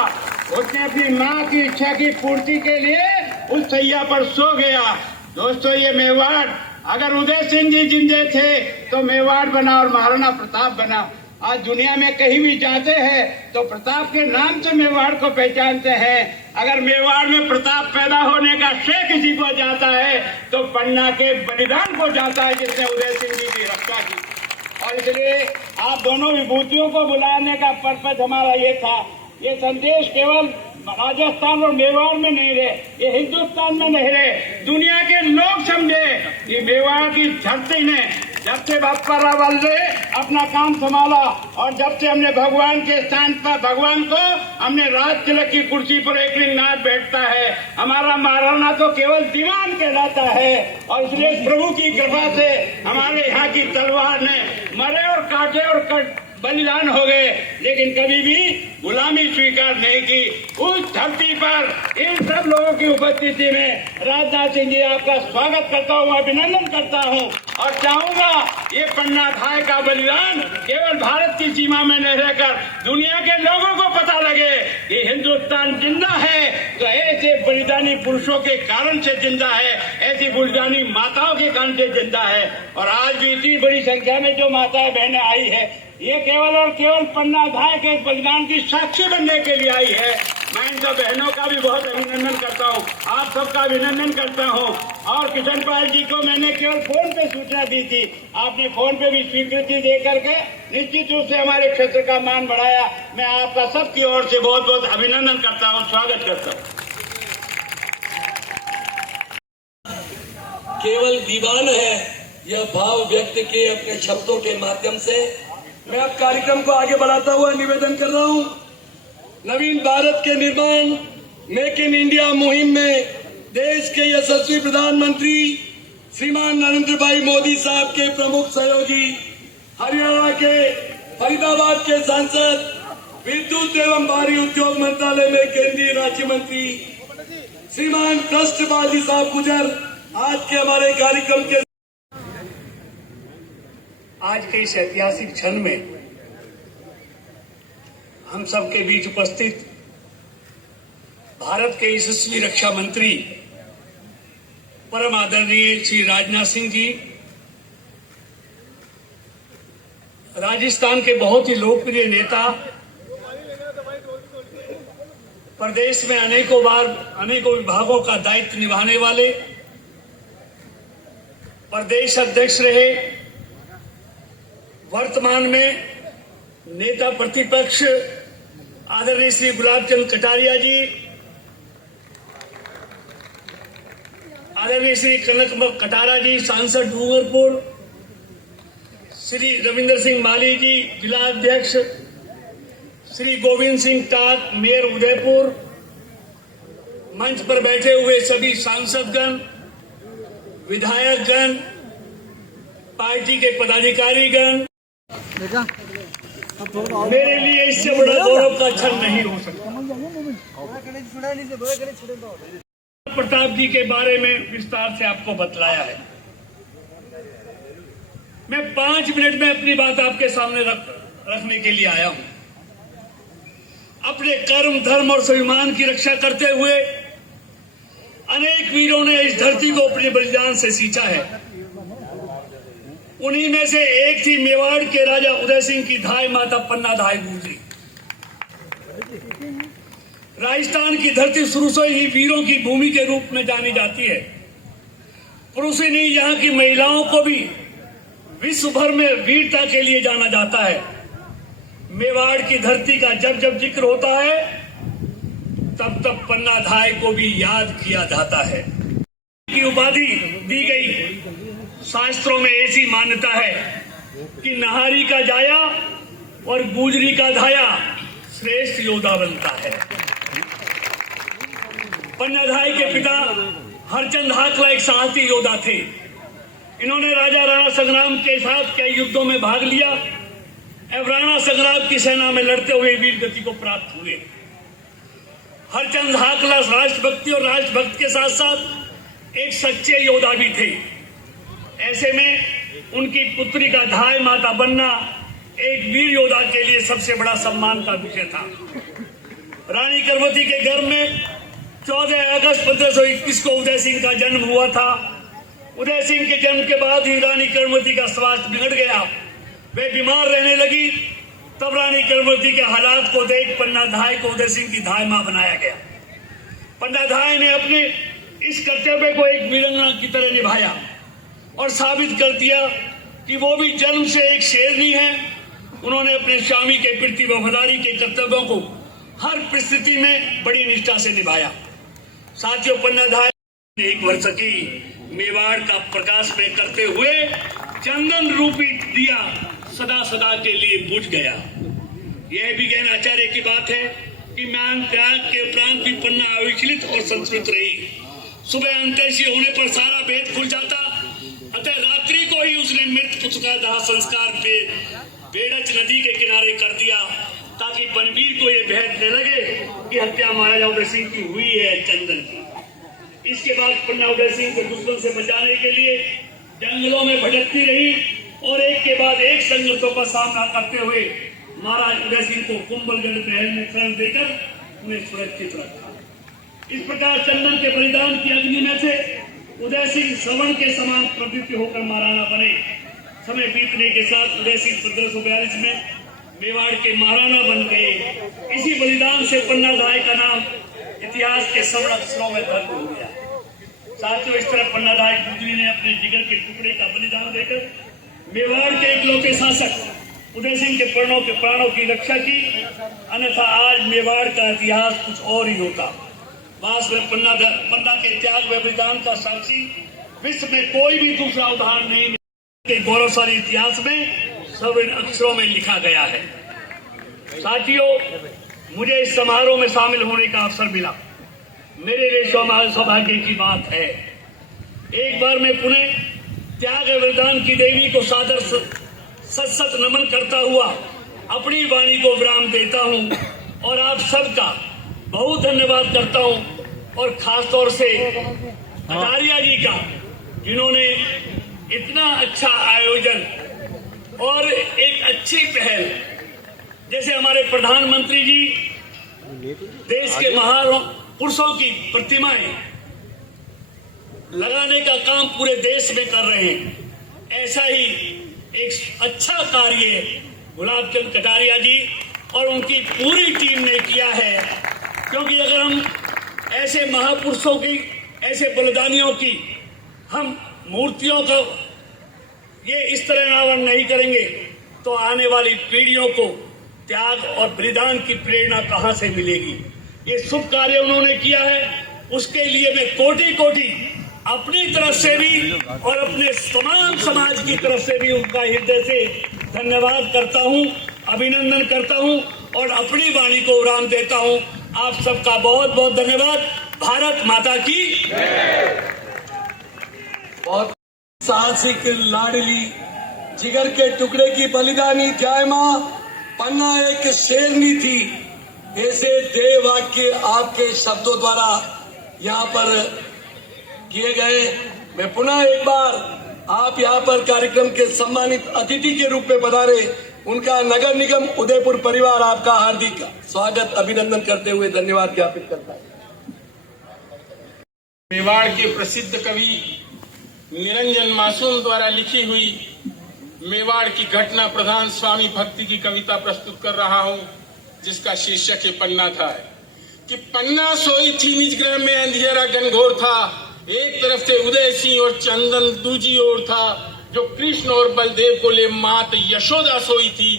उसने अपनी माँ की इच्छा की पूर्ति के लिए उस सैया पर सो गया। दोस्तों, ये मेवाड़, अगर उदय सिंह जी जिंदे थे तो मेवाड़ बना और महाराणा प्रताप बना। आज दुनिया में कहीं भी जाते हैं तो प्रताप के नाम से मेवाड़ को पहचानते हैं। अगर मेवाड़ में प्रताप पैदा होने का श्रेय किसी को जाता है तो पन्ना के बलिदान को जाता है, जिसने उदय सिंह जी की रक्षा की। और इसलिए आप दोनों विभूतियों को बुलाने का पर्पज हमारा ये था। ये संदेश केवल राजस्थान और मेवाड़ में नहीं रहे, ये हिंदुस्तान में नहीं रहे, दुनिया के लोग समझे कि मेवाड़ की धरती ने जब से बापा रावल ने अपना काम संभाला और जब से हमने भगवान के स्थान पर भगवान को हमने राज तिलक की कुर्सी पर एक लिंगनाथ बैठता है, हमारा महाराणा तो केवल दीवान कहलाता है। और इसलिए प्रभु की कृपा से हमारे यहाँ की तलवार ने मरे और काटे और बलिदान हो गए, लेकिन कभी भी गुलामी स्वीकार नहीं की। उस धरती पर इन सब लोगों की उपस्थिति में राजनाथ सिंह जी आपका स्वागत करता हूँ, अभिनंदन करता हूँ और चाहूंगा ये पन्ना धाय का बलिदान केवल भारत की सीमा में नहीं रहकर दुनिया के लोगों को पता लगे कि हिंदुस्तान जिंदा है तो ऐसे बलिदानी पुरुषों के कारण से जिंदा है, ऐसी बलिदानी माताओं के कारण से जिंदा है। और आज भी इतनी बड़ी संख्या में जो माताएं बहनें आई है, ये केवल और केवल पन्ना धाय के बलिदान की साक्षी बनने के लिए आई है। मैं इन सब बहनों का भी बहुत अभिनंदन करता हूँ, आप सबका अभिनंदन करता हूँ। और किशन पाल जी को मैंने केवल फोन पे सूचना दी थी, आपने फोन पे भी स्वीकृति दे करके निश्चित रूप से हमारे क्षेत्र का मान बढ़ाया। मैं आपका सबकी ओर से बहुत बहुत अभिनंदन करता हूँ, स्वागत करता हूँ। केवल दीवान है यह भाव व्यक्त किए अपने शब्दों के माध्यम से मैं अब कार्यक्रम को आगे बढ़ाता हुआ निवेदन कर रहा हूं। नवीन भारत के निर्माण मेक इन इंडिया मुहिम में देश के यशस्वी प्रधानमंत्री श्रीमान नरेंद्र भाई मोदी साहब के प्रमुख सहयोगी, हरियाणा के फरीदाबाद के सांसद, विद्युत एवं भारी उद्योग मंत्रालय में केंद्रीय राज्य मंत्री श्रीमान कृष्ण बाजी साहब गुजर आज के हमारे कार्यक्रम के आज के इस ऐतिहासिक क्षण में हम सबके बीच उपस्थित भारत के यशस्वी रक्षा मंत्री परम आदरणीय श्री राजनाथ सिंह जी, राजस्थान के बहुत ही लोकप्रिय नेता, प्रदेश में अनेकों बार अनेकों विभागों का दायित्व निभाने वाले, प्रदेश अध्यक्ष रहे, वर्तमान में नेता प्रतिपक्ष आदरणीय श्री गुलाब चंद कटारिया जी, आदरणीय श्री कनक कटारा जी सांसद डूंगरपुर, श्री रविंद्र सिंह माली जी जिला अध्यक्ष, श्री गोविंद सिंह टाक मेयर उदयपुर, मंच पर बैठे हुए सभी सांसदगण, विधायकगण, पार्टी के पदाधिकारीगण, मेरे लिए इससे बड़ा गौरव का क्षण नहीं हो सकता। प्रताप जी के बारे में विस्तार से आपको बतलाया है। मैं 5 मिनट में अपनी बात आपके सामने रखने के लिए आया हूं। अपने कर्म, धर्म और स्वाभिमान की रक्षा करते हुए अनेक वीरों ने इस धरती को अपने बलिदान से सींचा है। उन्हीं में से एक थी मेवाड़ के राजा उदय सिंह की धाय माता पन्ना धाय गुजरी। राजस्थान की धरती शुरू से ही वीरों की भूमि के रूप में जानी जाती है। पुरुष ही नहीं, यहाँ की महिलाओं को भी विश्व भर में वीरता के लिए जाना जाता है। मेवाड़ की धरती का जब जब जिक्र होता है तब तब पन्ना धाय को भी याद किया जाता है। की उपाधि दी गई। शास्त्रों में ऐसी मान्यता है कि नहारी का जाया और गुजरी का धाया श्रेष्ठ योद्धा बनता है। पन्नाधाय के पिता हरचंद हाकला एक साहसी योद्धा थे। इन्होंने राजा राणा संग्राम के साथ कई युद्धों में भाग लिया एवं राणा संग्राम की सेना में लड़ते हुए वीर गति को प्राप्त हुए। हरचंद हाकला राष्ट्रभक्ति और राष्ट्रभक्त के साथ साथ एक सच्चे योद्धा भी थे। ऐसे में उनकी पुत्री का धाय माता बनना एक वीर योद्धा के लिए सबसे बड़ा सम्मान का विषय था। रानी करमती के घर में 14 अगस्त 1521 को उदय सिंह का जन्म हुआ था। उदय सिंह के जन्म के बाद ही रानी करमती का स्वास्थ्य बिगड़ गया, वे बीमार रहने लगी। तब रानी करमती के हालात को देख पन्ना धाय को उदय सिंह की धाय मां बनाया गया। पन्ना धाय ने अपने इस कर्तव्य को एक वीरांगना की तरह निभाया और साबित कर दिया कि वो भी जन्म से एक शेरनी है। उन्होंने अपने स्वामी के प्रति वफादारी के कर्तव्यों को हर परिस्थिति में बड़ी निष्ठा से निभाया। साथियों, पन्ना धाय ने 1 वर्ष की मेवाड़ का प्रकाश में करते हुए चंदन रूपी दिया सदा सदा के लिए बुझ गया। यह भी गहन आचार्य की बात है कि मान त्याग के उपरांत भी पन्ना अविचलित और संस्कृत रही। सुबह अंत्येष्टि होने पर सारा भेद खुल जाता, अतः रात्रि को ही उसने मृत पुत्र का दाह संस्कार पे बेड़च नदी के किनारे कर दिया ताकि बनवीर को यह भेद न लगे कि हत्या महाराजा उदय सिंह की हुई है चंदन की। इसके बाद पन्ना उदय सिंह को दुश्मन से बचाने के लिए जंगलों में भटकती रही और एक के बाद एक संघर्षों का सामना करते हुए महाराज उदय सिंह को कुंभलगढ़ महल में शरण देकर उन्हें सुरक्षित रखा। इस प्रकार चंदन के बलिदान की अग्नि में से उदय सिंह श्रवण के समान प्रवृत्ति होकर महाराणा बने। समय बीतने के साथ उदय सिंह 1542 में मेवाड़ के महाराणा बन गए। इसी बलिदान से पन्ना धाय का नाम इतिहास के स्वर्ण अक्षरों में दर्ज हो गया। साथियों, इस तरह पन्ना धाय गुजरी ने अपने जिगर के टुकड़े का बलिदान देकर मेवाड़ के इकलौते शासक उदय सिंह के प्राणों की रक्षा की, अन्यथा आज मेवाड़ का इतिहास कुछ और ही होता। वास्तव में पन्ना के त्याग व बलिदान का साक्षी विश्व में कोई भी दूसरा उदाहरण नहीं के गौरवशाली इतिहास में स्वर्ण अक्षरों में लिखा गया है। साथियों, मुझे इस समारोह में शामिल होने का अवसर मिला, मेरे लिए सौभाग्य की बात है। एक बार मैं पुनः त्याग और बलिदान की देवी को सादर सत नमन करता हुआ अपनी वाणी को विराम देता हूं और आप सबका बहुत धन्यवाद करता हूं, और खास तौर से कटारिया जी का, जिन्होंने इतना अच्छा आयोजन और एक अच्छी पहल, जैसे हमारे प्रधानमंत्री जी देश के महापुरुषों की प्रतिमाएं लगाने का काम पूरे देश में कर रहे हैं, ऐसा ही एक अच्छा कार्य गुलाबचंद कटारिया जी और उनकी पूरी टीम ने किया है। क्योंकि अगर हम ऐसे महापुरुषों की, ऐसे बलिदानियों की हम मूर्तियों का ये इस तरह अनावरण नहीं करेंगे तो आने वाली पीढ़ियों को त्याग और बलिदान की प्रेरणा कहां से मिलेगी। ये शुभ कार्य उन्होंने किया है, उसके लिए मैं कोटि कोटि अपनी तरफ से भी और अपने तमाम समाज की तरफ से भी उनका हृदय से धन्यवाद करता हूं, अभिनंदन करता हूं और अपनी वाणी को विराम देता हूं। आप सबका बहुत बहुत धन्यवाद। भारत माता की बहुत साहसिक लाडली जिगर के टुकड़े की बलिदानी जय मां पन्ना एक शेरनी थी, ऐसे देव वाक्य आपके शब्दों द्वारा यहाँ पर किए गए। मैं पुनः एक बार आप यहाँ पर कार्यक्रम के सम्मानित अतिथि के रूप में पधारे, उनका नगर निगम उदयपुर परिवार आपका हार्दिक स्वागत अभिनंदन करते हुए धन्यवाद ज्ञापित करता है। मेवाड़ के प्रसिद्ध कवि निरंजन मासूम द्वारा लिखी हुई मेवाड़ की घटना प्रधान स्वामी भक्ति की कविता प्रस्तुत कर रहा हूं, जिसका शीर्षक है पन्ना था। कि पन्ना सोई थी निज ग्रह में, अंधेरा घनघोर था, एक तरफ से उदय सिंह और चंदन दूजी ओर था, जो कृष्ण और बलदेव को ले मात यशोदा सोई थी।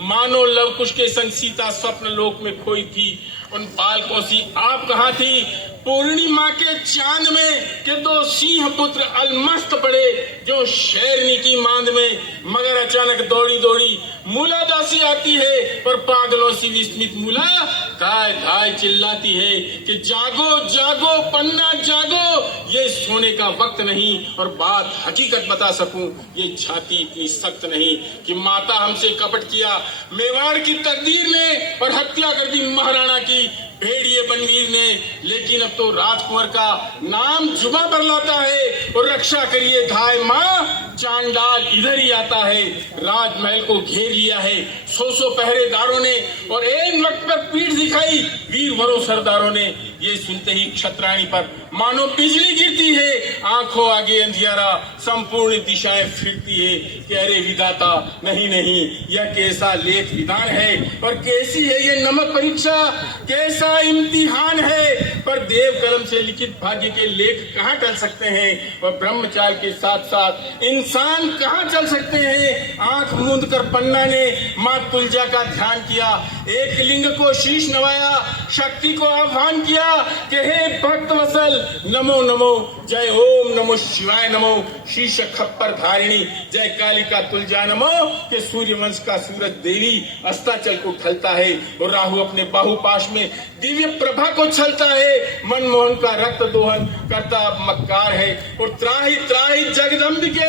मानो लवकुश के संग सीता स्वप्न लोक में खोई थी। उन बालकों सी आप कहाँ थी पूर्णिमा के चांद में कि दो सिंह पुत्र अलमस्त पड़े जो शेरनी की मांद में, मगर अचानक दौड़ी दौड़ी मूला दासी आती है और पागलों सी विस्मित मूला काय काय चिल्लाती है कि जागो जागो पन्ना जागो, ये सोने का वक्त नहीं। और बात हकीकत बता सकूं ये छाती इतनी सख्त नहीं कि माता हमसे कपट किया मेवाड़ की तकदीर ने और हत्या कर दी महाराणा की भेड़िए बनवीर ने। लेकिन अब तो राजकुंवर का नाम जुबा पर लाता है और रक्षा करिए घाय माँ चांडाल इधर ही आता है। राजमहल को घेर लिया है 100 पहरेदारों ने और एक वक्त पर पीठ दिखाई वीरवरों सरदारों ने। ये सुनते ही क्षत्राणी पर मानो बिजली गिरती है, आंखों आगे अंधियारा संपूर्ण दिशाएं फिरती है कि अरे विधाता नहीं नहीं यह कैसा लेख विधान है और कैसी है ये नमक परीक्षा, कैसा इम्तिहान है। पर देव कलम से लिखित भाग्य के लेख कहाँ टल सकते हैं और ब्रह्मचार्य के साथ साथ इंसान कहाँ चल सकते हैं। आंख मूंद कर पन्ना ने माँ तुलजा का ध्यान किया, एक लिंग को शीश नवाया, शक्ति को आह्वान किया कि हे भक्त वसल नमो नमो, जय ओम नमो शिवाय नमो, शीश खप्पर धारिणी जय कालिका तुलजा नमो। के सूर्यवंश का सूरज देवी अस्ताचल को ढलता है और राहु अपने बाहुपाश में दिव्य प्रभा को छलता है। मनमोहन का रक्त दोहन करता मक्कार है और त्राही त्राही जगदम्बिके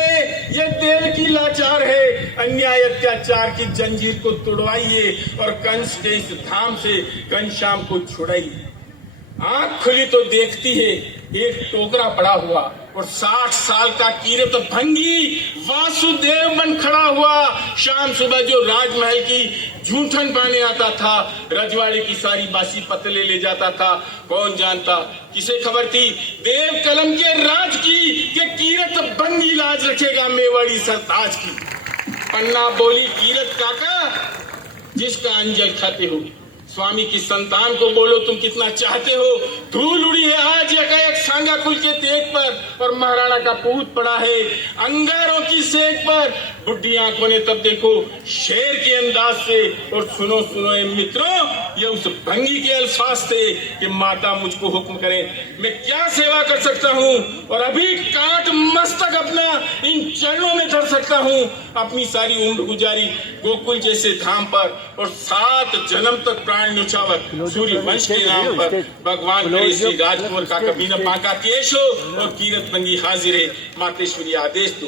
ये देव की लाचार है। अन्याय अत्याचार की जंजीर को तोड़वाइए और कंस के इस धाम से घनश्याम को छुड़ाइए। आंख खुली तो देखती है एक टोकरा पड़ा हुआ और 60 साल का कीरत भंगी वासुदेव बन खड़ा हुआ। शाम सुबह जो राजमहल की झूठन पाने आता था, रजवाड़े की सारी बासी पतले ले जाता था। कौन जानता किसे खबर थी देव कलम के राज की कि कीरत भंगी लाज रखेगा मेवाड़ी सरताज की। पन्ना बोली कीरत काका जिसका अंजल खाते हो, स्वामी की संतान को बोलो तुम कितना चाहते हो। धूल उड़ी है आज यकायक सांगा कुल के तेज पर और महाराणा का पूत पड़ा है अंगारों की सेक पर। बुढ़ी आंखों ने तब देखो शेर के अंदाज से और सुनो सुनो ए मित्रों ये उस भंगी के अल्फाज थे कि माता मुझको हुक्म करे मैं क्या सेवा कर सकता हूँ और अभी काट मस्तक अपना इन चरणों में धर सकता हूँ। अपनी सारी उम्र गुजारी गोकुल जैसे धाम पर और 7 जन्म तक प्राण न्यौछावर सूर्य वंश के नाम पर। भगवान करे श्री राजकुंवर का कभी न बांका केश हो और कीरत बंगी हाजिर है। मातेश्वरी आदेश दो।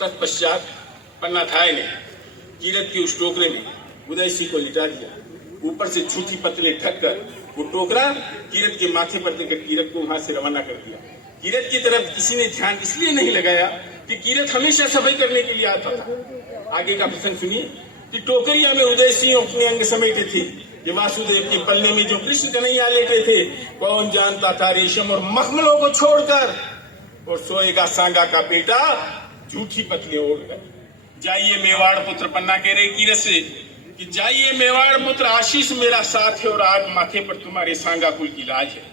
तत्पश्चात पन्ना थाय ने कीरत के उस टोकरे में उदय सिंह को लिटा दिया, ऊपर से झूठी पतले ढककर वो टोकरा कीरत के माथे पर देकर कीरत को वहां से रवाना कर दिया। कीरत की तरफ किसी ने ध्यान इसलिए नहीं लगाया कि कीरत हमेशा सफाई करने के लिए आता था। आगे का प्रसंग सुनिए कि टोकरिया में उदय सिंह अपने अंग समेटे थे। ये वासुदेव के पल्ले में जो कृष्ण कन्हैया लेटे थे कौन जानता था रेशम और मखमलों को छोड़कर और सोएगा सांगा का बेटा झूठी पतली ओढ़कर। जाइए मेवाड़ पुत्र पन्ना कह रहे कीरत से कि जाइए मेवाड़ पुत्र आशीष मेरा साथ है और आज माथे पर तुम्हारे सांगा कुल की लाज है।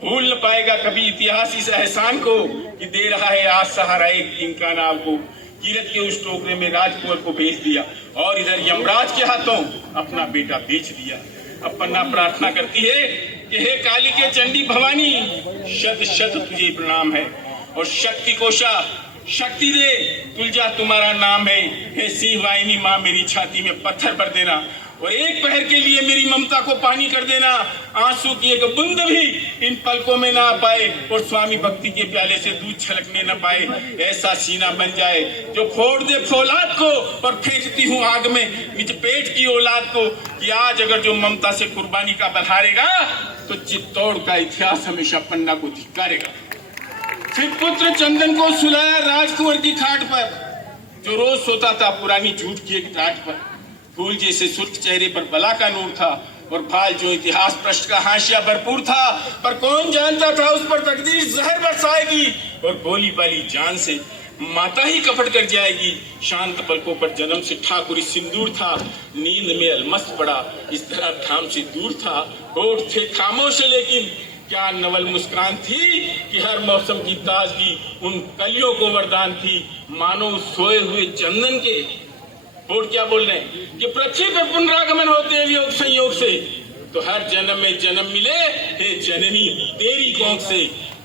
भूल न पाएगा कभी इतिहास इस एहसान को कि दे रहा है आज सहारा एक इनका नाम को। कीरत के उस टोकरे में राजकुंवर को भेज दिया और इधर यमराज के हाथों अपना बेटा बेच दिया। अब पन्ना प्रार्थना करती है कि हे काली के चंडी भवानी शत शत तुझे प्रणाम है और शक्ति कोशा शक्ति दे तुलजा तुम्हारा नाम है। हे सिंह वाहिनी माँ मेरी छाती में पत्थर भर देना और एक पहर के लिए मेरी ममता को पानी कर देना। आंसू की एक बूंद भी इन पलकों में ना आ पाए और स्वामी भक्ति के प्याले से दूध छलकने न पाए। ऐसा सीना बन जाए जो फोड़ दे फौलाद को और फेंकती हूँ आग में निज पेट की औलाद को कि आज अगर जो ममता से कुर्बानी का बधारेगा तो चित्तौड़ का इतिहास हमेशा पन्ना को धिक्कारेगा। फिर पुत्र चंदन को सुलाया राजकुंवर की खाट पर जो रोज सोता था पुरानी झूठ की एक टाट पर। फूल जैसे सुर्ख चेहरे पर बला का नूर था और भाल जो इतिहास पृष्ठ का हाशिया भरपूर था। पर कौन जानता था उस पर तकदीर जहर बरसाएगी और भोली भाली जान से माता ही कपट कर जाएगी। शांत पलकों पर जन्म से ठाकुरी सिंदूर था, नींद में अलमस्त पड़ा इस तरह धाम से दूर था। होठ थे खामोश लेकिन क्या नवल मुस्कान थी कि हर मौसम की ताजगी उन कलियों को वरदान थी। मानो सोए हुए चंदन के वोट क्या बोल रहे हैं कि पृथ्वी पर पुनरागमन होते हैं योग संयोग से, तो हर जन्म में जन्म मिले हे जननी तेरी कोख से,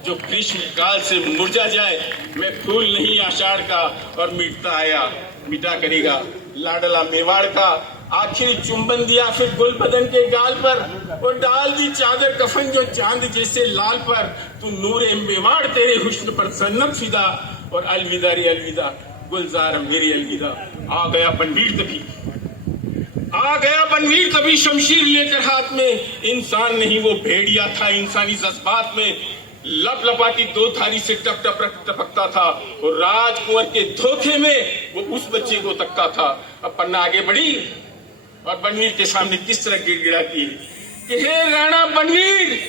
जो ग्रीष्म काल से मुरझा जाए, मैं फूल नहीं आषाढ़ का और मिटता आया मिटा करेगा लाडला मेवाड़ का। आखिरी चुंबन दिया फिर गुल बदन के गाल पर, और डाल दी चादर कफन जो चांद जैसे लाल पर, तू नूरे मेवाड़ तेरे हुस्न पर सन्नत फिदा, और अलविदा रे अलविदा गुलजार मेरी अलविदा। आ गया बनवीर तभी, आ गया बनवीर तभी शमशीर लेकर हाथ में, इंसान नहीं वो भेड़िया था इंसानी जज्बात में, लप लपाटी दो थारी से टप टप टपकता था, और राजकुंवर के धोखे में वो उस बच्चे को तकता था। अब पन्ना आगे बढ़ी और बनवीर के सामने किस तरह गिड़गिड़ाती है कि हे राणा बनवीर,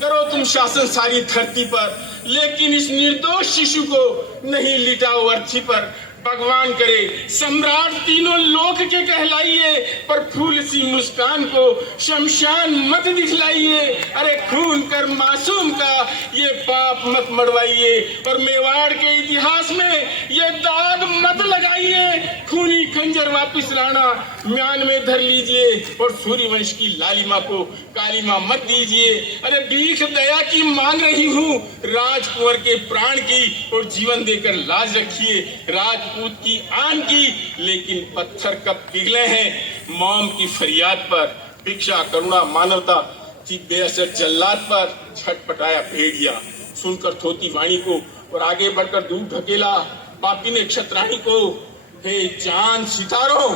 करो तुम शासन सारी धरती पर, लेकिन इस निर्दोष शिशु को नहीं लिटाओ अर्थी पर। भगवान करे सम्राट तीनों लोक के कहलाइए, पर फूल सी मुस्कान को शमशान मत दिखलाइए। अरे खून कर मासूम का ये पाप मत मड़वाइए, और मेवाड़ के इतिहास में ये दाग मत लगाइए। खूनी खंजर वापिस राणा म्यान में धर लीजिए, और सूर्यवंश की लालिमा को कालिमा मत दीजिए। अरे भीख दया की मांग रही हूँ, राजकुंवर के प्राण की और जीवन देकर लाज रखिए। राजपूत की आन की, लेकिन पत्थर कब पिघले हैं मौम की फरियाद पर। भिक्षा करुणा मानवता की बेअसर जल्लाद पर छटपटाया भेड़िया, सुनकर थोती वाणी को और आगे बढ़कर दूर ढकेला पापी ने क्षत्राणी को। हे चांद सितारों,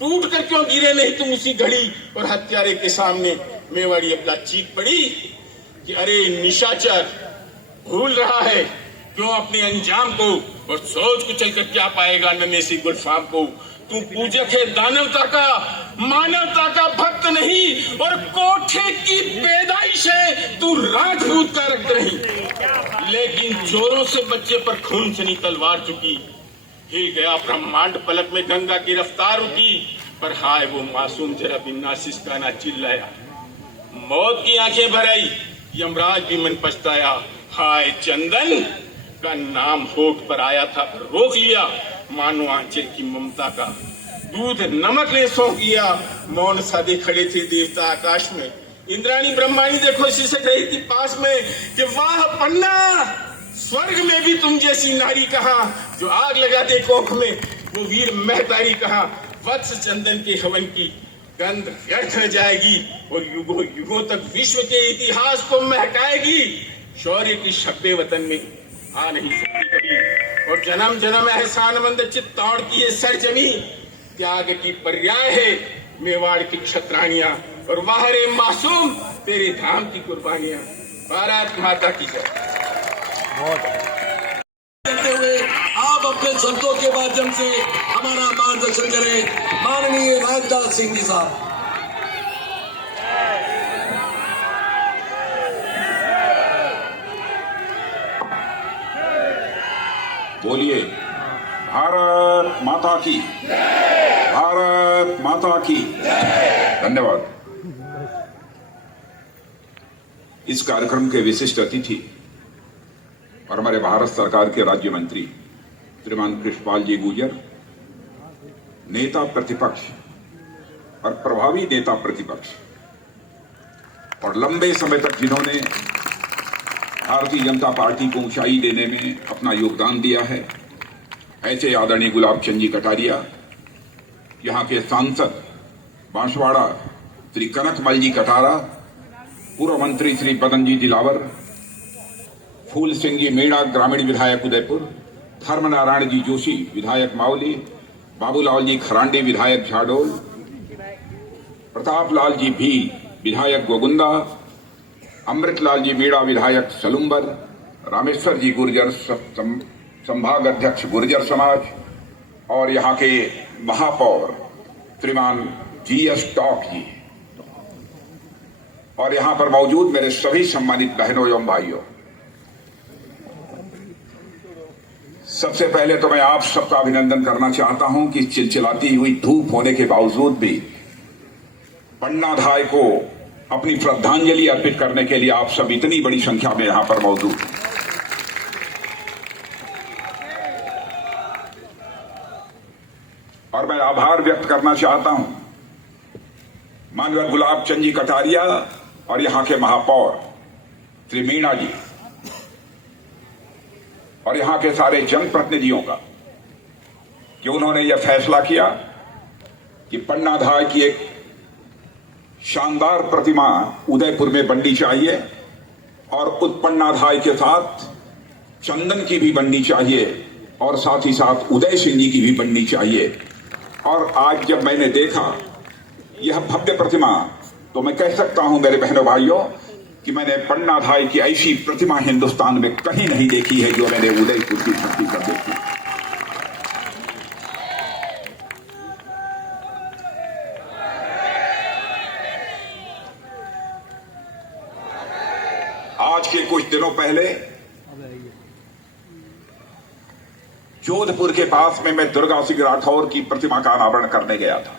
टूट कर क्यों गिरे नहीं तुम उसी घड़ी, और हत्यारे के सामने मेवाड़ी अपना चीख पड़ी कि अरे निशाचर, भूल रहा है क्यों अपने अंजाम को, और सोच को चलकर क्या पाएगा नन्हे सी गुलफाम को। तू पूजक है दानवता का, मानवता का भक्त नहीं, और कोठे की पैदाइश है, तू राजपूत का रक्त नहीं। लेकिन चोरों से बच्चे पर खून सनी तलवार चुकी, हिल गया ब्रह्मांड पलक में गंगा की रफ्तार उठी, पर हाय वो मासूम जरा बिना सिसकाना चिल्लाया। मौत की आंखें भर आई, यमराज भी मन पछताया। हाय चंदन का नाम होठ पर आया था, पर रोक लिया मानो आंचल की ममता का। दूध नमक ने सौंप किया, मौन साधे खड़े थे देवता आकाश में। इंद्राणी ब्रह्माणी देखो सिसक रही थी पास में कि वाह पन्ना, स्वर्ग में भी तुम जैसी नारी कहा, जो आग लगा दे कोख में वो वीर महतारी कहा। वत्स चंदन के हवन की गंध व्यर्थ न जाएगी, और युगों युगों तक विश्व के इतिहास को महकाएगी। शौर्य की शब्बे वतन में आ नहीं सकती कभी, और जन्म जन्म एहसानमंद चित्तौड़ की ये सरजमी। त्याग की पर्याय है मेवाड़ की क्षत्राणियां, और वाहरे मासूम तेरे धाम की कुर्बानियां। भारत माता की जय। करते हुए आप अपने शब्दों के माध्यम से हमारा मार्गदर्शन करें माननीय राजनाथ सिंह जी साहब। बोलिए भारत माता की, भारत माता की। धन्यवाद। इस कार्यक्रम के विशिष्ट अतिथि और हमारे भारत सरकार के राज्य मंत्री श्रीमान कृष्णपाल जी गुर्जर, नेता प्रतिपक्ष और प्रभावी नेता प्रतिपक्ष, और लंबे समय तक जिन्होंने भारतीय जनता पार्टी को ऊंचाई देने में अपना योगदान दिया है, ऐसे आदरणीय गुलाब चंद जी कटारिया, यहाँ के सांसद बांसवाड़ा श्री कनकमल जी कटारा, पूर्व मंत्री श्री बदन जी दिलावर, फूल सिंह जी मीणा ग्रामीण विधायक उदयपुर, धर्मनारायण जी जोशी विधायक मावली, बाबूलाल जी खरांडे विधायक झाडोल, प्रताप लाल जी भील विधायक गोगुंदा, अमृतलाल जी मीणा विधायक सलुम्बर, रामेश्वर जी गुर्जर संभाग अध्यक्ष गुर्जर समाज, और यहाँ के महापौर श्रीमान GS टॉक जी, और यहाँ पर मौजूद मेरे सभी सम्मानित बहनों एवं भाइयों, सबसे पहले तो मैं आप सबका अभिनंदन करना चाहता हूं कि चिलचिलाती हुई धूप होने के बावजूद भी पन्ना धाय को अपनी श्रद्धांजलि अर्पित करने के लिए आप सब इतनी बड़ी संख्या में यहां पर मौजूद हैं। और मैं आभार व्यक्त करना चाहता हूं माननीय गुलाब चंद जी कटारिया और यहां के महापौर श्री मीणा जी और यहां के सारे जनप्रतिनिधियों का कि उन्होंने यह फैसला किया कि पन्नाधाय की एक शानदार प्रतिमा उदयपुर में बननी चाहिए और उस पन्नाधाय के साथ चंदन की भी बननी चाहिए और साथ ही साथ उदय सिंह जी की भी बननी चाहिए। और आज जब मैंने देखा यह भव्य प्रतिमा तो मैं कह सकता हूं मेरे बहनों भाइयों कि मैंने पन्नाधाय की ऐसी प्रतिमा हिंदुस्तान में कहीं नहीं देखी है जो मैंने उदयपुर की धरती पर देखी। आज के कुछ दिनों पहले जोधपुर के पास में मैं दुर्गा सिंह राठौर की प्रतिमा का अनावरण करने गया था।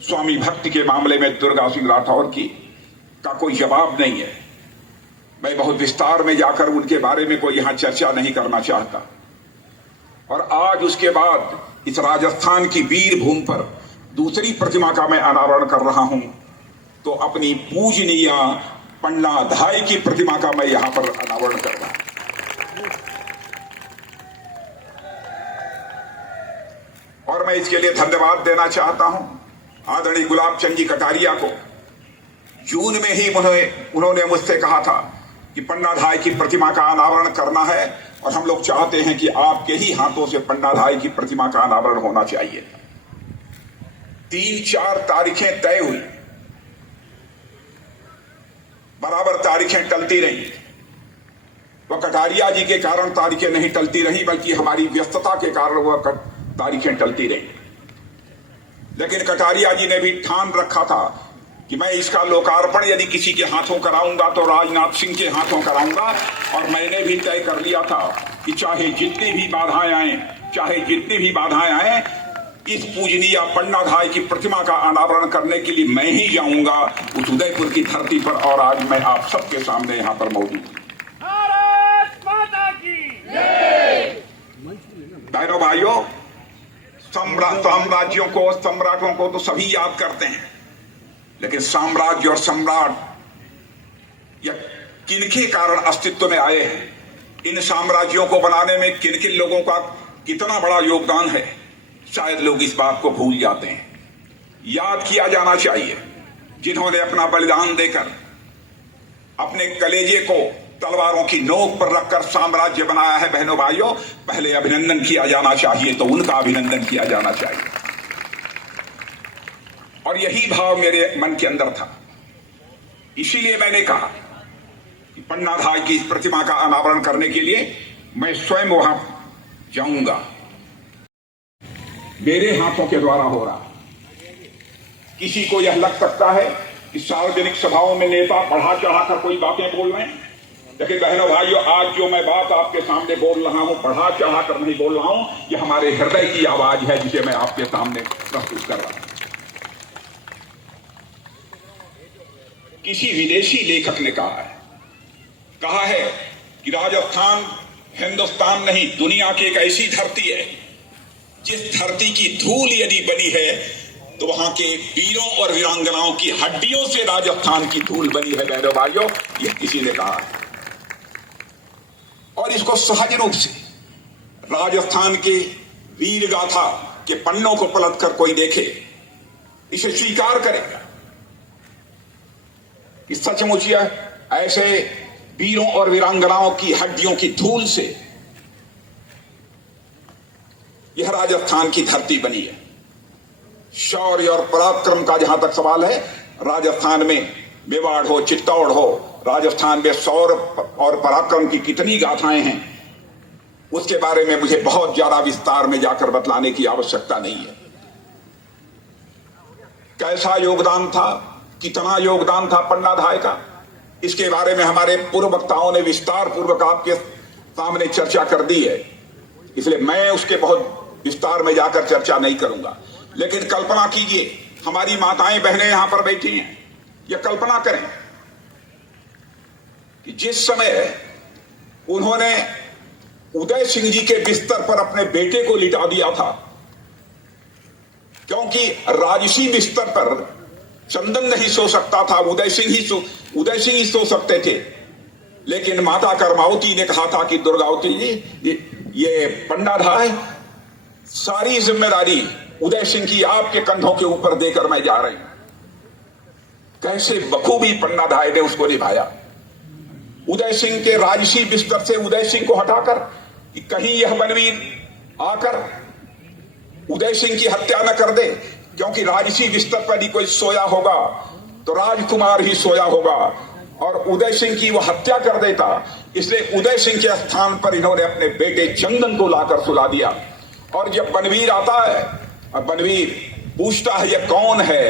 स्वामी भक्ति के मामले में दुर्गा सिंह राठौर की का कोई जवाब नहीं है। मैं बहुत विस्तार में जाकर उनके बारे में कोई यहां चर्चा नहीं करना चाहता। और आज उसके बाद इस राजस्थान की वीर भूमि पर दूसरी प्रतिमा का मैं अनावरण कर रहा हूं तो अपनी पूजनीय पन्नाधाय की प्रतिमा का मैं यहां पर अनावरण कर रहा हूं। और मैं इसके लिए धन्यवाद देना चाहता हूं आदरणीय गुलाब चंद जी कटारिया को। जून में ही उन्होंने मुझसे कहा था कि पन्नाधाय की प्रतिमा का अनावरण करना है और हम लोग चाहते हैं कि आपके ही हाथों से पन्नाधाय की प्रतिमा का अनावरण होना चाहिए। 3-4 तारीखें तय हुई, बराबर तारीखें टलती रही। वह कटारिया जी के कारण तारीखें नहीं टलती रही बल्कि हमारी व्यस्तता के कारण वह तारीखें टलती रही। लेकिन कटारिया जी ने भी ठान रखा था कि मैं इसका लोकार्पण यदि किसी के हाथों कराऊंगा तो राजनाथ सिंह के हाथों कराऊंगा। और मैंने भी तय कर लिया था कि चाहे जितनी भी बाधाएं आए इस पूजनीय पन्नाधाय की प्रतिमा का अनावरण करने के लिए मैं ही जाऊंगा उस उदयपुर की धरती पर। और आज मैं आप सबके सामने यहां पर मौजूद हूं। बहनों भाइयों, साम्राज्यों को सम्राटों को तो सभी याद करते हैं, लेकिन साम्राज्य और सम्राट या किनके कारण अस्तित्व में आए हैं, इन साम्राज्यों को बनाने में किन किन लोगों का कितना बड़ा योगदान है, शायद लोग इस बात को भूल जाते हैं। याद किया जाना चाहिए जिन्होंने अपना बलिदान देकर अपने कलेजे को तलवारों की नोक पर रखकर साम्राज्य बनाया है। बहनों भाइयों, पहले अभिनंदन किया जाना चाहिए तो उनका अभिनंदन किया जाना चाहिए। और यही भाव मेरे मन के अंदर था, इसीलिए मैंने कहा कि पन्नाधाय की इस प्रतिमा का अनावरण करने के लिए मैं स्वयं वहां जाऊंगा। मेरे हाथों के द्वारा हो रहा। किसी को यह लग सकता है कि सार्वजनिक सभाओं में नेता बढ़ा चढ़ाकर कोई बातें बोल रहे हैं, लेकिन बहनों भाइयों, आज जो मैं बात आपके सामने बोल रहा हूं बढ़ा चढ़ाकर नहीं बोल रहा हूं, यह हमारे हृदय की आवाज है जिसे मैं आपके सामने प्रस्तुत कर रहा हूं। किसी विदेशी लेखक ने कहा है कि राजस्थान हिंदुस्तान नहीं दुनिया की एक ऐसी धरती है जिस धरती की धूल यदि बनी है तो वहां के वीरों और वीरांगनाओं की हड्डियों से राजस्थान की धूल बनी है। बहनों भाइयों, यह किसी ने कहा है और इसको सहज रूप से राजस्थान के वीर गाथा के पन्नों को पलटकर कोई देखे, इसे स्वीकार करेगा कि सचमुच यह ऐसे वीरों और वीरांगनाओं की हड्डियों की धूल से यह राजस्थान की धरती बनी है। शौर्य और पराक्रम का जहां तक सवाल है, राजस्थान में मेवाड़ हो, चित्तौड़ हो, राजस्थान में शौर्य और पराक्रम की कितनी गाथाएं हैं, उसके बारे में मुझे बहुत ज्यादा विस्तार में जाकर बतलाने की आवश्यकता नहीं है। कैसा योगदान था, कितना योगदान था पन्नाधाय का, इसके बारे में हमारे पूर्व वक्ताओं ने विस्तार पूर्वक आपके सामने चर्चा कर दी है, इसलिए मैं उसके बहुत विस्तार में जाकर चर्चा नहीं करूंगा। लेकिन कल्पना कीजिए, हमारी माताएं बहनें यहां पर बैठी हैं, यह कल्पना करें कि जिस समय उन्होंने उदय सिंह जी के बिस्तर पर अपने बेटे को लिटा दिया था, क्योंकि राजसी बिस्तर पर चंदन नहीं सो सकता था, उदय सिंह ही सो सकते थे। लेकिन माता कर्मावती ने कहा था कि दुर्गावती जी, ये पन्नाधाय सारी जिम्मेदारी उदय सिंह की आपके कंधों के ऊपर देकर मैं जा रही हूं। कैसे बखूबी पन्नाधाय ने उसको निभाया। उदय सिंह के राजसी बिस्तर से उदय सिंह को हटाकर कहीं यह बनवीर आकर उदय सिंह की हत्या न कर दे, क्योंकि राजसी बिस्तर पर ही कोई सोया होगा तो राजकुमार ही सोया होगा और उदय सिंह की वो हत्या कर देता। इसलिए उदय सिंह के स्थान पर इन्होंने अपने बेटे चंदन को लाकर सुला दिया। और जब बनवीर आता है और बनवीर पूछता है यह कौन है,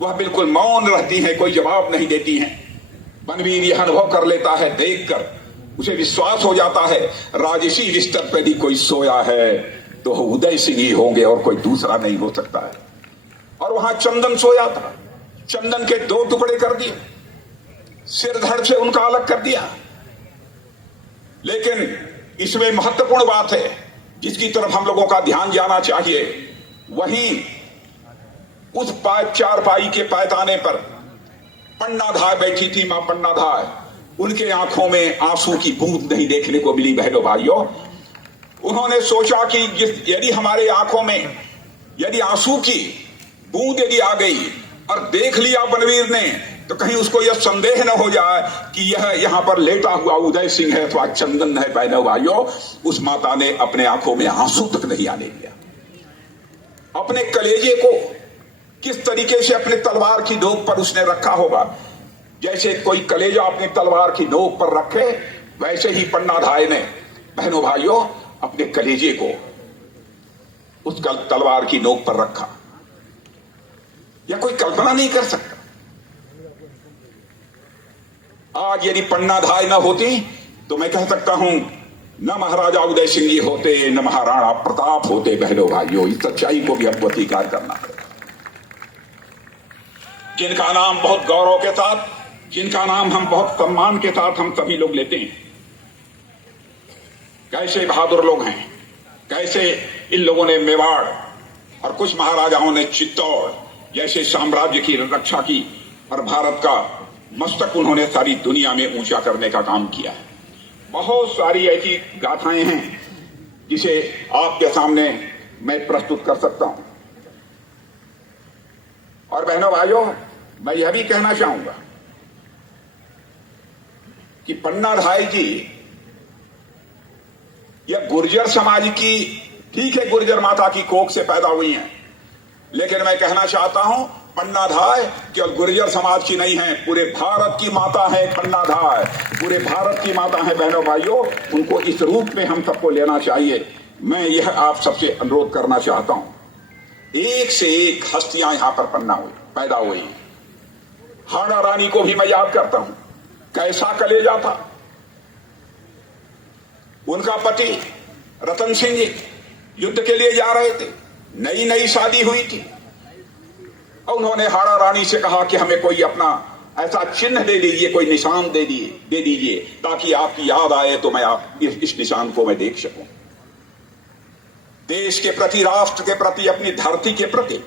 वह बिल्कुल मौन रहती है, कोई जवाब नहीं देती हैं। बनवीर यह अनुभव कर लेता है, देखकर उसे विश्वास हो जाता है राजसी बिस्तर पर ही कोई सोया है तो उदय सिंह ही होंगे और कोई दूसरा नहीं हो सकता है। और वहां चंदन सोया था, चंदन के 2 टुकड़े कर दिए, सिर धड़ से उनका अलग कर दिया। लेकिन इसमें महत्वपूर्ण बात है जिसकी तरफ हम लोगों का ध्यान जाना चाहिए। वहीं उस चारपाई के पैताने पर पन्नाधाय बैठी थी, मां पन्नाधाय। उनके आंखों में आंसू की बूंद नहीं देखने को मिली। बहनों भाइयों, उन्होंने सोचा कि यदि हमारे आंखों में यदि आंसू की बूंद यदि आ गई और देख लिया बनवीर ने, तो कहीं उसको यह संदेह न हो जाए कि यह यहां पर लेटा हुआ उदय सिंह है अथवा चंदन है। बहनों भाइयों, उस माता ने अपने आंखों में आंसू तक नहीं आने दिया। अपने कलेजे को किस तरीके से अपने तलवार की नोक पर उसने रखा होगा, जैसे कोई कलेजा अपनी तलवार की नोक पर रखे, वैसे ही पन्नाधाय ने बहनों भाइयों अपने कलेजे को उस तलवार की नोक पर रखा। यह कोई कल्पना नहीं कर सकता। आज यदि पन्नाधाय न होती तो मैं कह सकता हूं न महाराजा उदय सिंह जी होते, न महाराणा प्रताप होते। बहनों भाइयों, इस सच्चाई को भी हमको स्वीकार करना है। जिनका नाम बहुत गौरव के साथ, जिनका नाम हम बहुत सम्मान के साथ हम सभी लोग लेते हैं, कैसे बहादुर लोग हैं, कैसे इन लोगों ने मेवाड़ और कुछ महाराजाओं ने चित्तौड़ जैसे साम्राज्य की रक्षा की और भारत का मस्तक उन्होंने सारी दुनिया में ऊंचा करने का काम किया है। बहुत सारी ऐसी गाथाएं हैं जिसे आपके सामने मैं प्रस्तुत कर सकता हूं। और बहनों भाइयों, मैं यह भी कहना चाहूंगा कि पन्नाधाय जी यह गुर्जर समाज की, ठीक है, गुर्जर माता की कोख से पैदा हुई हैं, लेकिन मैं कहना चाहता हूं पन्नाधाय केवल गुर्जर समाज की नहीं है, पूरे भारत की माता है पन्नाधाय, पूरे भारत की माता है। बहनों भाइयों, उनको इस रूप में हम सबको लेना चाहिए। मैं यह आप सबसे अनुरोध करना चाहता हूं। एक से एक हस्तियां यहां पर पैदा हुई। हाड़ा रानी को भी मैं याद करता हूं, कैसा कलेजा था। उनका पति रतन सिंह जी युद्ध के लिए जा रहे थे, नई नई शादी हुई थी और उन्होंने हाड़ा रानी से कहा कि हमें कोई अपना ऐसा चिन्ह दे दीजिए, कोई निशान दे दीजिए ताकि आपकी याद आए तो मैं इस निशान को मैं देख सकूं। देश के प्रति, राष्ट्र के प्रति, अपनी धरती के प्रति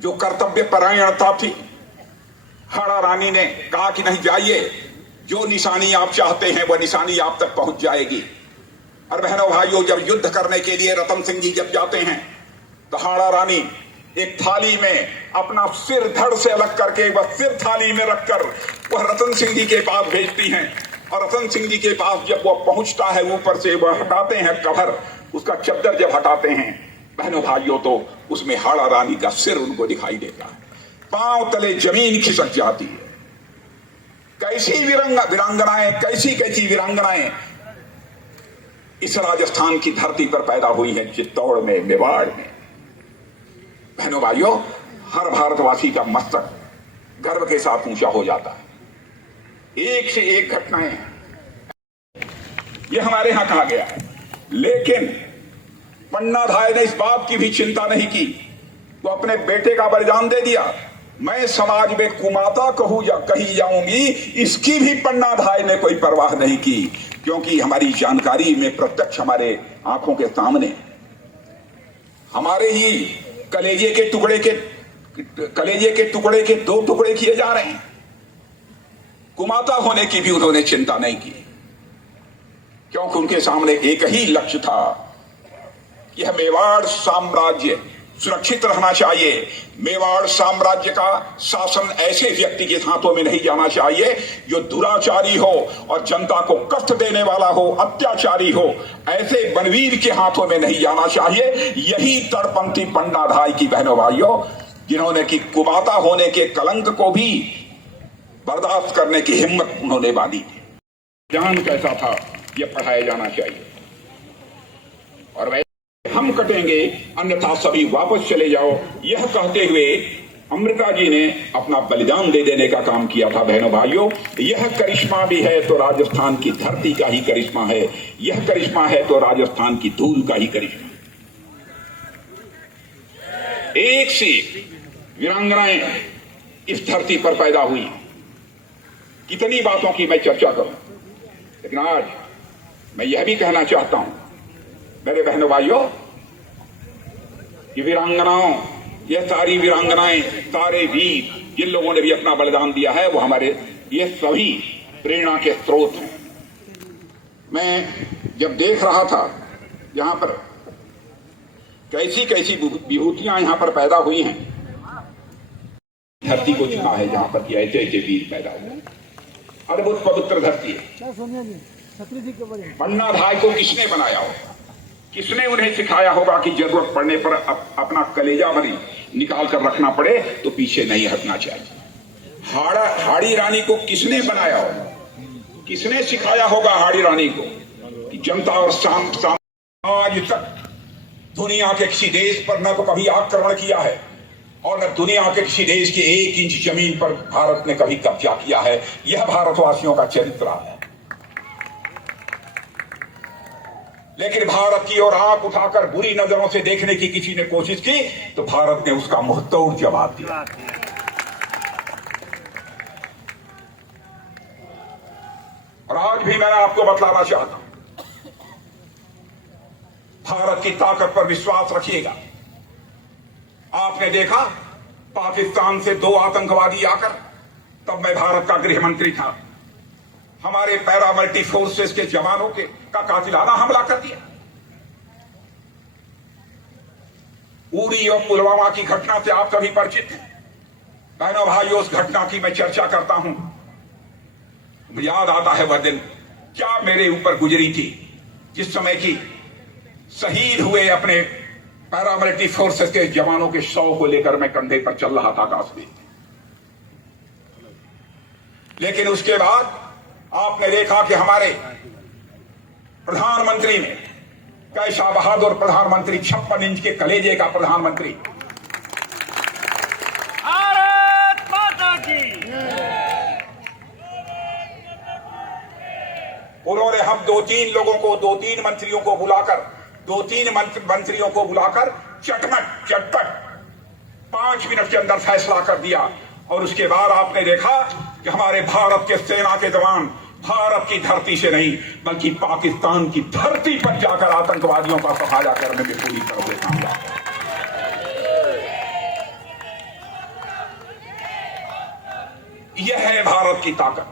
जो कर्तव्य परायणता थी, हाड़ा रानी ने कहा कि नहीं, जाइए, जो निशानी आप चाहते हैं वह निशानी आप तक पहुंच जाएगी। और बहनों भाइयों, जब युद्ध करने के लिए रतन सिंह जी जब जाते हैं तो हाड़ा रानी एक थाली में अपना सिर धड़ से अलग करके वह सिर थाली में रखकर वह रतन सिंह जी के पास भेजती हैं। और रतन सिंह जी के पास जब वह पहुंचता है, ऊपर से वह हटाते हैं कवर, उसका चद्दर जब हटाते हैं बहनों भाइयों, तो उसमें हाड़ा रानी का सिर उनको दिखाई देता है। पांव तले जमीन खिसक जाती है। कैसी वीरांगनाएं, कैसी वीरांगनाएं इस राजस्थान की धरती पर पैदा हुई है, चित्तौड़ में, मेवाड़ में। बहनों भाइयों, हर भारतवासी का मस्तक गर्व के साथ ऊंचा हो जाता है। एक से एक घटनाएं ये हमारे यहां कहा गया है, लेकिन पन्नाधाय ने इस बात की भी चिंता नहीं की, वो अपने बेटे का बलिदान दे दिया। मैं समाज में कुमाता कही जाऊंगी, इसकी भी पन्नाधाय ने कोई परवाह नहीं की, क्योंकि हमारी जानकारी में प्रत्यक्ष हमारे आंखों के सामने हमारे ही कलेजे के टुकड़े के 2 टुकड़े किए जा रहे हैं। कुमाता होने की भी उन्होंने चिंता नहीं की, क्योंकि उनके सामने एक ही लक्ष्य था, यह मेवाड़ साम्राज्य सुरक्षित रहना चाहिए। मेवाड़ साम्राज्य का शासन ऐसे व्यक्ति के हाथों में नहीं जाना चाहिए जो दुराचारी हो और जनता को कष्ट देने वाला हो, अत्याचारी हो। ऐसे बनवीर के हाथों में नहीं जाना चाहिए। यही तड़पंथी बंडाधाई की बहनों भाइयों, जिन्होंने कि कुमाता होने के कलंक को भी बर्दाश्त करने की हिम्मत उन्होंने बांधी। ज्ञान कैसा था यह पढ़ाया जाना चाहिए, और वह हम कटेंगे अन्यथा सभी वापस चले जाओ, यह कहते हुए अमृता जी ने अपना बलिदान दे देने का काम किया था। बहनों भाइयों, यह करिश्मा भी है तो राजस्थान की धरती का ही करिश्मा है, यह करिश्मा है तो राजस्थान की धूल का ही करिश्मा। एक से वीरांगनाएं इस धरती पर पैदा हुई। कितनी बातों की मैं चर्चा करूं, लेकिन आज मैं यह भी कहना चाहता हूं मेरे बहनों भाइयों, ये वीरांगनाओं, ये सारी वीरांगनाएं, सारे वीर जिन लोगों ने भी अपना बलिदान दिया है, वो हमारे ये सभी प्रेरणा के स्रोत हैं। मैं जब देख रहा था यहां पर कैसी कैसी विभूतियां यहां पर पैदा हुई हैं, धरती को चुना है जहां पर कि ऐसे ऐसे वीर पैदा हुए। अद्भुत पवित्र धरती है। पन्ना भाई को किसने बनाया होगा, किसने उन्हें सिखाया होगा कि जरूरत पड़ने पर अपना कलेजा भरी निकाल कर रखना पड़े तो पीछे नहीं हटना चाहिए। हाड़ी रानी को किसने बनाया होगा, किसने सिखाया होगा हाड़ी रानी को कि जनता और आज तक दुनिया के किसी देश पर न तो कभी आक्रमण किया है और न दुनिया के किसी देश के 1 इंच जमीन पर भारत ने कभी कब्जा किया है। यह भारतवासियों का चरित्र है। लेकिन भारत की ओर आंख उठाकर बुरी नजरों से देखने की किसी ने कोशिश की तो भारत ने उसका मुंहतोड़ जवाब दिया। और आज भी मैं आपको बतलाना चाहता हूं, भारत की ताकत पर विश्वास रखिएगा। आपने देखा पाकिस्तान से 2 आतंकवादी आकर, तब मैं भारत का गृह मंत्री था, हमारे पैरामिलिट्री फोर्सेस के जवानों का कातिलाना हमला कर दिया। उरी और पुलवामा की घटना से आप सभी परिचित हैं। बहनों भाइयों, उस घटना की मैं चर्चा करता हूं, याद आता है वह दिन क्या मेरे ऊपर गुजरी थी, जिस समय की शहीद हुए अपने पैरामिलिट्री फोर्सेस के जवानों के शव को लेकर मैं कंधे पर चल रहा था आकाश में। लेकिन उसके बाद आपने देखा कि हमारे प्रधानमंत्री ने, कैसा बहादुर प्रधानमंत्री, 56 इंच के कलेजे का प्रधानमंत्री, भारत माता की। उन्होंने हम 2-3 लोगों को, 2-3 मंत्रियों को बुलाकर, 2-3 मंत्रियों को बुलाकर चटपट 5 मिनट के अंदर फैसला कर दिया। और उसके बाद आपने देखा कि हमारे भारत के सेना के जवान भारत की धरती से नहीं बल्कि पाकिस्तान की धरती पर जाकर आतंकवादियों का सफाया करने में पूरी तरह से कामयाब। यह है भारत की ताकत।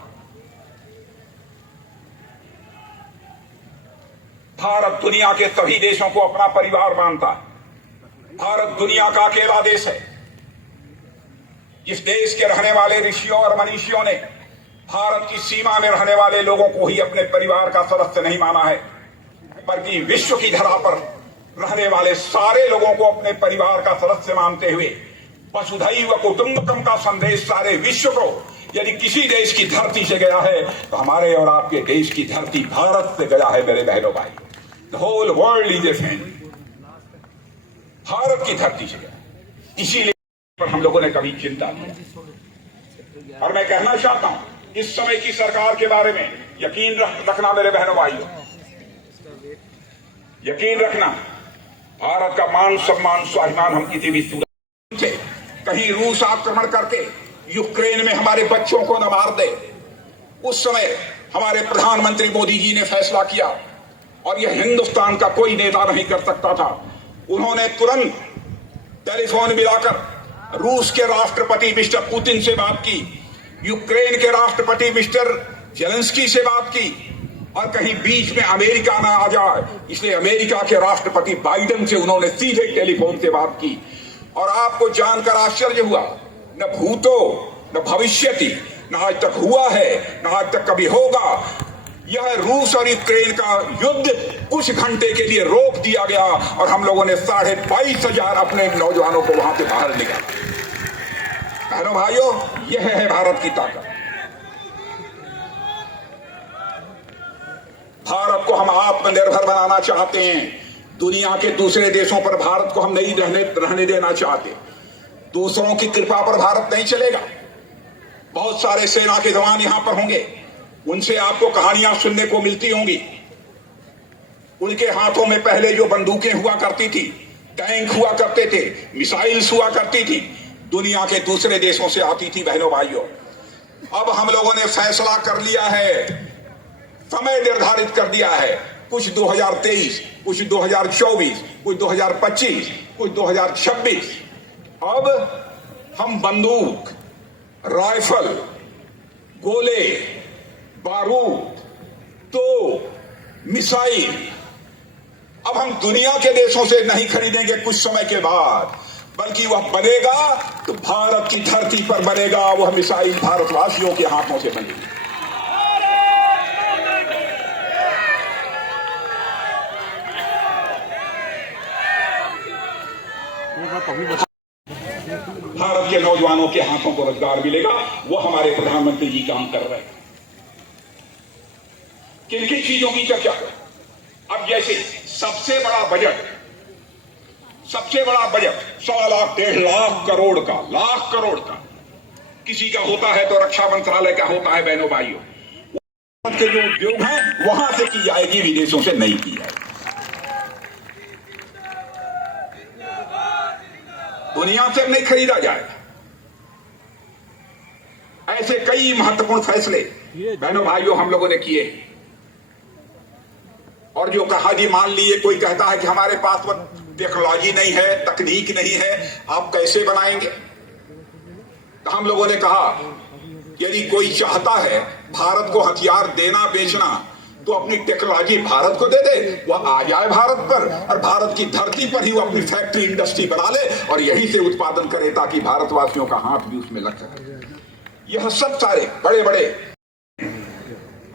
भारत दुनिया के सभी देशों को अपना परिवार मानता है। भारत दुनिया का अकेला देश है जिस देश के रहने वाले ऋषियों और मनीषियों ने भारत की सीमा में रहने वाले लोगों को ही अपने परिवार का सदस्य नहीं माना है, बल्कि विश्व की धरा पर रहने वाले सारे लोगों को अपने परिवार का सदस्य मानते हुए वसुधैव कुटुंबकम का संदेश सारे विश्व को यदि किसी देश की धरती से गया है तो हमारे और आपके देश की धरती भारत से गया है। मेरे बहनों भाई, the whole world is a friend, Bharat की धरती से गया, इसीलिए पर हम लोगों ने कभी चिंता नहीं। और मैं कहना चाहता हूं इस समय की सरकार के बारे में यकीन रखना मेरे बहनों भाइयों, यकीन रखना, भारत का मान सम्मान स्वाभिमान हम किसी भी सूरत से कहीं रूस आक्रमण करके यूक्रेन में हमारे बच्चों को न मार दे। उस समय हमारे प्रधानमंत्री मोदी जी ने फैसला किया और यह हिंदुस्तान का कोई नेता नहीं कर सकता था। उन्होंने तुरंत टेलीफोन मिलाकर रूस के राष्ट्रपति मिस्टर पुतिन से बात की, यूक्रेन के राष्ट्रपति मिस्टर जेलेंस्की से बात की, और कहीं बीच में अमेरिका ना आ जाए इसलिए अमेरिका के राष्ट्रपति बाइडेन से उन्होंने सीधे टेलीफोन से बात की। और आपको जानकर आश्चर्य हुआ, न भूतो न भविष्यति, न आज तक हुआ है न आज तक कभी होगा, यह रूस और यूक्रेन का युद्ध कुछ घंटे के लिए रोक दिया गया और हम लोगों ने 22,500 अपने नौजवानों को वहां से बाहर निकाला। बहनों भाइयों, यह है भारत की ताकत। भारत को हम आत्मनिर्भर बनाना चाहते हैं। दुनिया के दूसरे देशों पर भारत को हम नहीं रहने देना चाहते। दूसरों की कृपा पर भारत नहीं चलेगा। बहुत सारे सेना के जवान यहां पर होंगे, उनसे आपको कहानियां सुनने को मिलती होंगी। उनके हाथों में पहले जो बंदूकें हुआ करती थी, टैंक हुआ करते थे, मिसाइल्स हुआ करती थी, दुनिया के दूसरे देशों से आती थी। बहनों भाइयों, अब हम लोगों ने फैसला कर लिया है, समय निर्धारित कर दिया है, कुछ 2023, कुछ 2024, कुछ 2025, कुछ 2026। अब हम बंदूक, राइफल, गोले, बारूद, तो मिसाइल अब हम दुनिया के देशों से नहीं खरीदेंगे कुछ समय के बाद, बल्कि वह बनेगा तो भारत की धरती पर बनेगा। वह मिसाइल भारतवासियों के हाथों से बनेगी। भारत के नौजवानों के हाथों को रोजगार मिलेगा। वो हमारे प्रधानमंत्री जी काम कर रहे हैं। किन किन चीजों की चर्चा करें? अब जैसे सबसे बड़ा बजट 1.25 लाख 1.5 लाख करोड़ का किसी का होता है तो रक्षा मंत्रालय का होता है। बहनों भाइयों, के जो उद्योग हैं वहां से की जाएगी, विदेशों से नहीं की जाएगी। दुनिया से नहीं खरीदा जाएगा। ऐसे कई महत्वपूर्ण फैसले बहनों भाइयों हम लोगों ने किए। और जो कहा जी, मान लीजिए कोई कहता है कि हमारे पास वो टेक्नोलॉजी नहीं है, तकनीक नहीं है, आप कैसे बनाएंगे? तो हम लोगों ने कहा यदि कोई चाहता है भारत को हथियार देना बेचना तो अपनी टेक्नोलॉजी भारत को दे दे, वह आ जाए भारत पर और भारत की धरती पर ही वो अपनी फैक्ट्री इंडस्ट्री बना ले और यहीं से उत्पादन करे ताकि भारतवासियों का हाथ भी उसमें लग सके। यह सब सारे बड़े बड़े।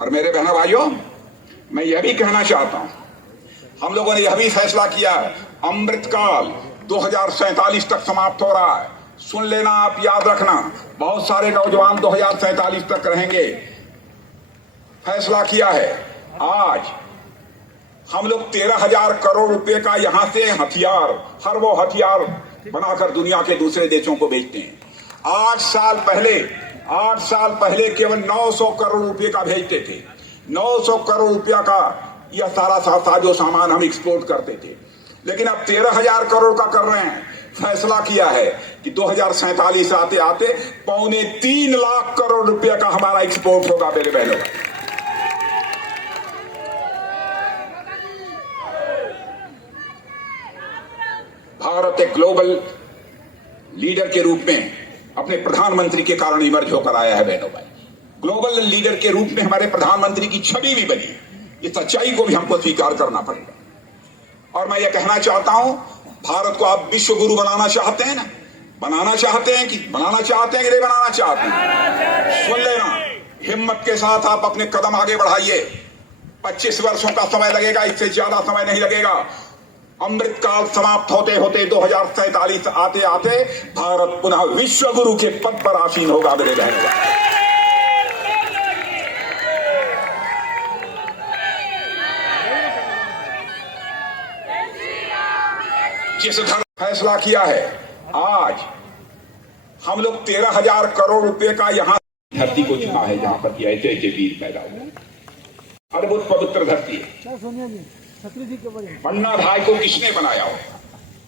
और मेरे बहनों भाइयों, मैं यह भी कहना चाहता हूं, हम लोगों ने यह भी फैसला किया है, अमृतकाल 2047 तक समाप्त हो रहा है। सुन लेना, आप याद रखना, बहुत सारे नौजवान 2047 तक रहेंगे। फैसला किया है, आज हम लोग 13,000 करोड़ रुपए का यहां से हथियार, हर वो हथियार बनाकर दुनिया के दूसरे देशों को बेचते हैं। 8 साल पहले केवल 900 करोड़ रुपए का भेजते थे। 900 करोड़ रुपया का यह सारा साजो सामान हम एक्सपोर्ट करते थे, लेकिन अब 13,000 करोड़ का कर रहे हैं। फैसला किया है कि 2047 आते आते 2.25 लाख करोड़ रुपया का हमारा एक्सपोर्ट होगा। मेरे बहनों, भारत एक ग्लोबल लीडर के रूप में अपने प्रधानमंत्री के कारण इमर्ज होकर आया है। बहनों भाई, ग्लोबल लीडर के रूप में हमारे प्रधानमंत्री की छवि भी बनी। इस सच्चाई को भी हमको स्वीकार करना पड़ेगा। और मैं यह कहना चाहता हूं, भारत को आप विश्व गुरु बनाना चाहते हैं ना? बनाना चाहते हैं कि नहीं बनाना चाहते हैं? सुन लेना, हिम्मत के साथ आप अपने कदम आगे बढ़ाइए। 25 वर्षों का समय लगेगा, इससे ज्यादा समय नहीं लगेगा। अमृतकाल समाप्त होते होते 2047 आते आते भारत पुनः विश्व गुरु के पद पर आसीन होगा। मेरे बहनों, जिस धर्म फैसला किया है, आज हम लोग 13,000 करोड़ रुपए का यहां धरती को चुना है जहां पर ऐसे ऐसे वीर पैदा हुए। अद्भुत पवित्र धरती है। पन्ना भाई को किसने बनाया होगा?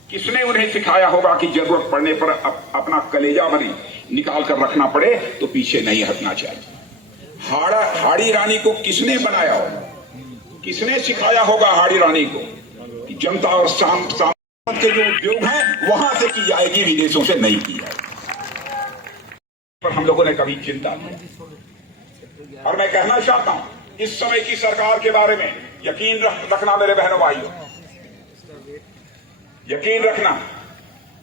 किसने उन्हें सिखाया होगा कि जरूरत पड़ने पर अपना कलेजा भरी निकाल कर रखना पड़े तो पीछे नहीं हटना चाहिए? हाड़ी रानी को किसने बनाया होगा? किसने सिखाया होगा हाड़ी रानी को कि जनता और के जो उद्योग हैं वहां से की जाएगी, विदेशों से नहीं की जाएगी। पर हम लोगों ने कभी चिंता नहीं। और मैं कहना चाहता हूं, इस समय की सरकार के बारे में यकीन रखना मेरे बहनों भाइयों, यकीन रखना,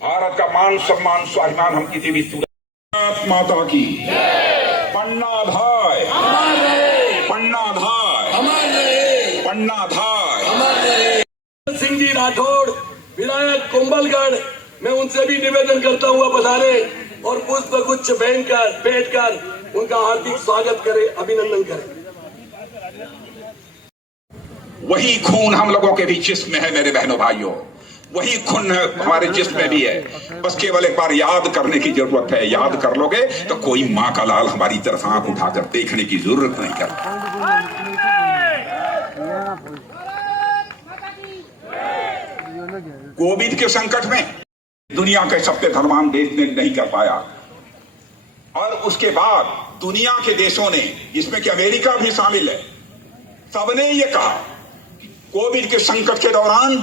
भारत का मान सम्मान स्वाभिमान हम किसी भी सूरत माता की पन्ना धाय, पन्ना धाय, पन्ना धाय। सिंह जी राठौड़ विधायक कुंभलगढ़, मैं उनसे भी निवेदन करता हुआ पधारे और पुष्प गुच्छ भेंट कर उनका हार्दिक स्वागत करें, अभिनंदन करें। वही खून हम लोगों के भी जिस्म में है मेरे बहनों भाइयों, वही खून हमारे जिस्म में भी है। बस केवल एक बार याद करने की जरूरत है। याद कर लोगे तो कोई माँ का लाल हमारी तरफ आंख उठाकर देखने की जरूरत नहीं करता। कोविड के संकट में दुनिया के सबसे धनवान देश ने नहीं कर पाया, और उसके बाद दुनिया के देशों ने, जिसमें कि अमेरिका भी शामिल है, सबने ये कहा कोविड के संकट के दौरान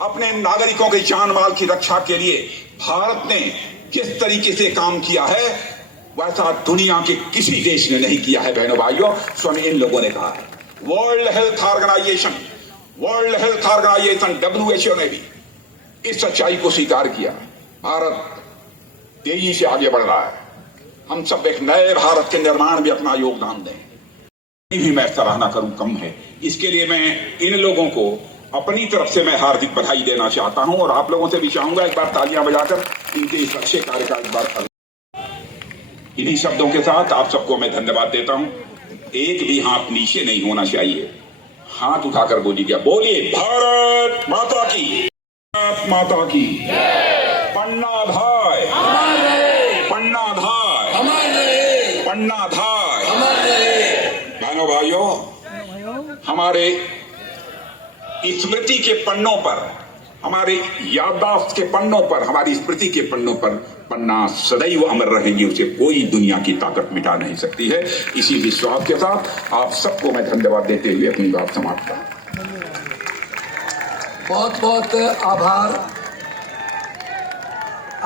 अपने नागरिकों के जान माल की रक्षा के लिए भारत ने जिस तरीके से काम किया है वैसा दुनिया के किसी देश ने नहीं किया है बहनों भाइयों। स्वयं इन लोगों ने कहा है। वर्ल्ड हेल्थ ऑर्गेनाइजेशन WHO ने भी इस सच्चाई को स्वीकार किया। भारत तेजी से आगे बढ़ रहा है। हम सब एक नए भारत के निर्माण में अपना योगदान दें। भी मैं सराहना करूं कम है। इसके लिए मैं इन लोगों को अपनी तरफ से मैं हार्दिक बधाई देना चाहता हूं, और आप लोगों से भी चाहूंगा एक बार तालियां बजाकर इनके इस अच्छे कार्य का एक बार। इन्हीं शब्दों के साथ आप सबको मैं धन्यवाद देता हूं। एक भी हाथ नीचे नहीं होना चाहिए, हाथ उठाकर बोलिए, बोलिए भारत माता की, भारत माता की, पन्ना धाय, पन्ना धाय, पन्ना धाय। बहनों भाइयों, हमारे स्मृति के पन्नों पर, हमारे याददाश्त के पन्नों पर, हमारी स्मृति के पन्नों पर पन्ना सदैव अमर रहेंगे। उसे कोई दुनिया की ताकत मिटा नहीं सकती है। इसी विश्वास के साथ आप सबको मैं धन्यवाद देते हुए अपनी बात समाप्त करता हूं। बहुत बहुत आभार।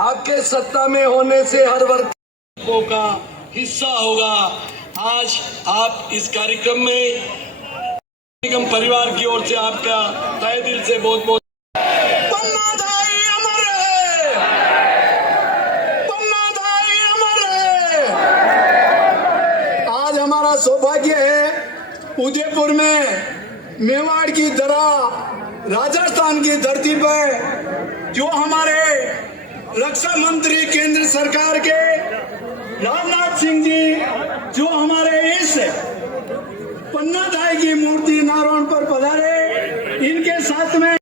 आपके सत्ता में होने से हर वर्ग का हिस्सा होगा। आज आप इस कार्यक्रम में निगम परिवार की ओर से आपका तहे दिल से बहुत बहुत पन्ना धाय अमर रहे, पन्ना धाय अमर रहे। आज हमारा सौभाग्य है उदयपुर में मेवाड़ की धरा, राजस्थान की धरती पर जो हमारे रक्षा मंत्री केंद्र सरकार के राजनाथ सिंह जी, जो हमारे इस पन्ना धाय की मूर्ति नारायण पर पधारे, इनके साथ में